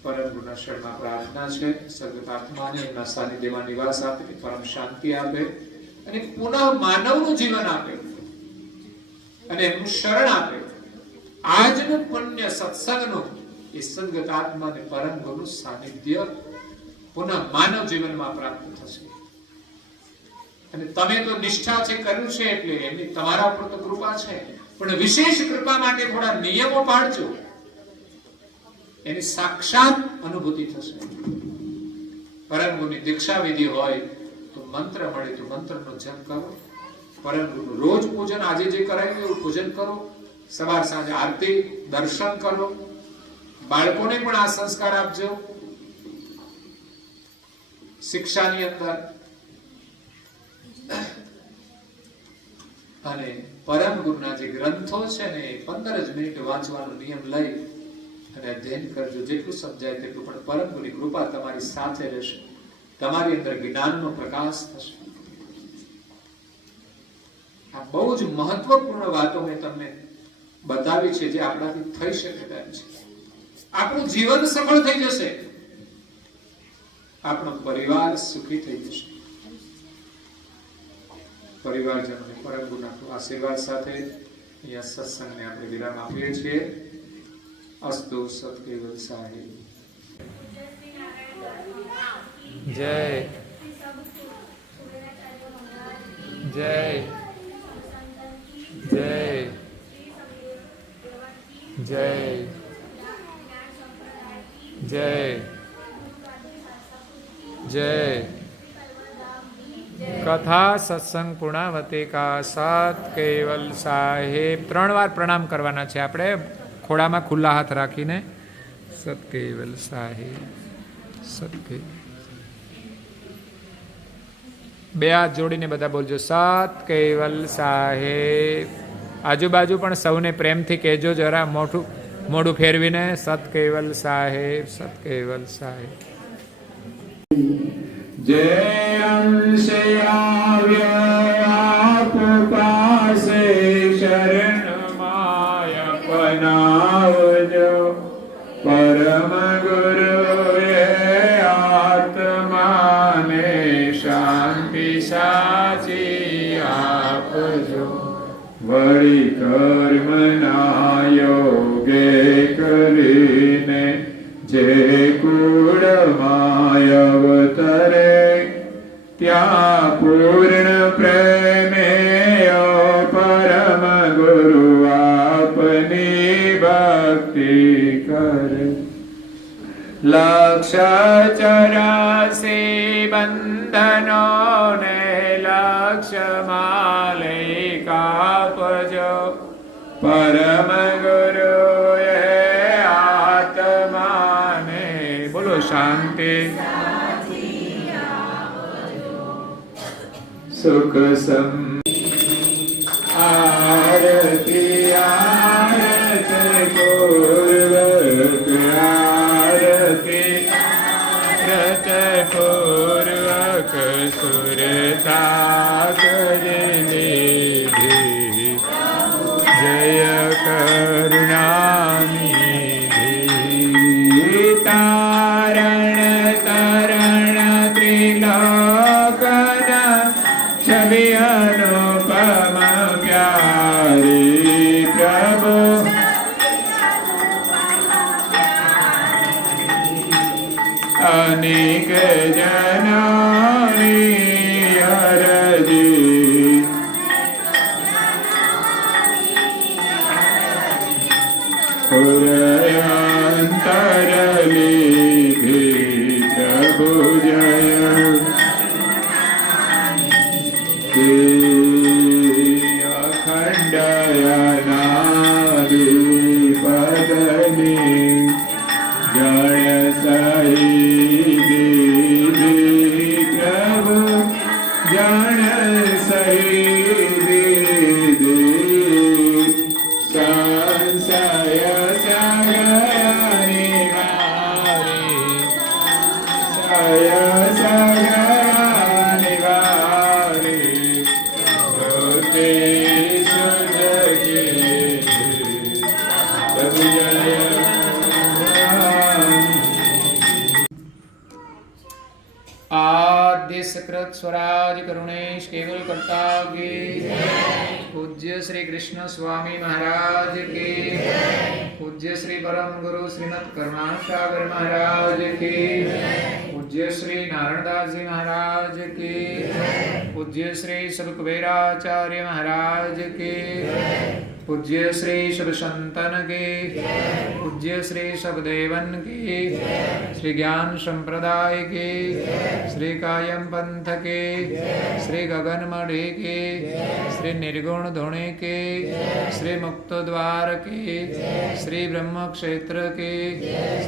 પરમ ગુરુના શરણમાં પ્રાર્થના છે, સર્વત આત્માને એમના સાનિધ્યમાં નિવાસ આપે, પરમ શાંતિ આપે અને પુનઃ માનવનું જીવન આપે અને એમનું શરણ આપે. આજનું પુણ્ય સત્સંગનું એ સદગત આત્માને પરમ ગુરુનું સાનિધ્ય પુનઃ માનવ જીવનમાં પ્રાપ્ત થશે. અને તમે તો નિષ્ઠા છે, કર્યું છે, એટલે એમની તમારા ઉપર તો કૃપા છે, પણ વિશેષ કૃપા માટે થોડા નિયમો પાળજો, એની સાક્ષાત અનુભૂતિ થશે. પરમ ગુરુની દીક્ષા વિધિ હોય તો મંત્ર મળે તો મંત્રનો જપ કરો. પરમ ગુરુનું રોજ પૂજન, આજે જે કરાયું એવું પૂજન કરો. સવાર સાંજે આરતી, દર્શન કરો. બાળકોને પણ આ સંસ્કાર આપજો. શિક્ષાની અંદર અને પરમ ગુરુના જે ગ્રંથો છે ને 15 જ મિનિટ વાંચવાનો નિયમ લઈ અને અધ્યયન કરજો. જેટલું સમજાય તેટલું. પણ પરમ ગુરુની કૃપા તમારી સાથે રહેશે, તમારી અંદર જ્ઞાનનો પ્રકાશ થશે. આ બહુ જ મહત્વપૂર્ણ વાતો મેં તમને બતાવી છે, જે આપણાથી થઈ શકે તેમ છે. આપણું જીવન સફળ થઈ જશે, આપણો પરિવાર સુખી થઈ જશે. પરિવારજનોને પરમ ગુરુના આશીર્વાદ સાથે અહીંયા સત્સંગને આપણે વિરામ આપીએ છીએ. અસ્તુ સત્કેવલ સાહેબ. જય જય જય જય જય જય. કથા સત્સંગ પૂર્ણાવતી કા સત કેવલ સાહેબ. 3 વાર પ્રણામ કરવાના છે આપણે, ખોડામાં ખુલ્લા હાથ રાખીને. સત કેવલ સાહેબ, સત કેવલ. 2 હાથ જોડીને બધા બોલજો, સત કેવલ સાહેબ. આજુબાજુ પણ સૌને પ્રેમથી કહેજો, જરા મોઢું ફેરવીને, સત કેવલ સાહેબ, સત કેવલ સાહેબ. જે અંશે આવ્યા પાસે શરણમાં અપનાવજો. પરમ ગુરુએ આત્માને શાંતિ સાચી આપજો. વળી કર્મના યોગે કરીને જે કુળમાં અવતરે, ત્યાં પૂર્ણ પ્રેમે પરમ ગુરુ આપની ભક્તિ કરે. લક્ષ 84 બંધનોને લક્ષમાં લઈ કાપજો. પરમ ગુરુએ આત્માને બોલો શાંતિ સુખ સમ. આરતી આરતી પૂર્વક આરતી રત પૂર્વક સુરતા કરી લીધી. જય કરુણાનિધિ તારણ તરણ ત્રિલોકન છબી અનુપમ પ્યારી પ્રભુ. અનેક જનોની અરજી પુરયંતર લીધી. પ્રભુ જય અખંડ અનાદિ પદની જળ સહી દીધી. सकृत स्वराज करुणेश केवल करता की पूज्य श्री कृष्ण स्वामी महाराज की पूज्य श्री परम गुरु श्रीमद करुणासागर महाराज की पूज्य श्री नारायणदास जी महाराज की पूज्य श्री सुखबीराचार्य महाराज की पूज्य श्री शुभ संतन के पूज्य श्री सबदेवन के श्री ज्ञान संप्रदाय के श्री कायम पंथ के श्री गगन मढ़े के श्री निर्गुण धुणे के श्री मुक्त द्वार के श्री ब्रह्म क्षेत्र के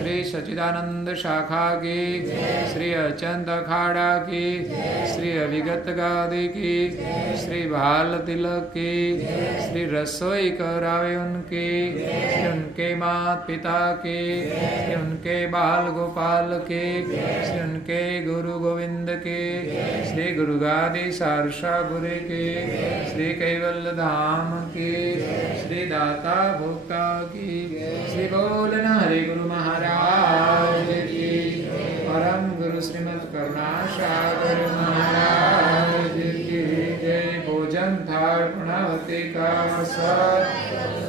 श्री सच्चिदानंद शाखा के श्री अचंत अखाड़ा की श्री अभिगत गादी की श्री भाल तिलक की श्री रसोई करावे उनके श्री उनके माता पिता के श्री उनके बाल गोपाल के श्री उनके गुरु गोविंद के श्री गुरु गादी सारसा गुरु के श्री कैवल्य धाम के श्री दाता भोक्ता की श्री बोलना हरे गुरु महाराज की परम गुरु श्रीमद करुणासागर महाराज की जय। भोजन थाल पुणावती का सत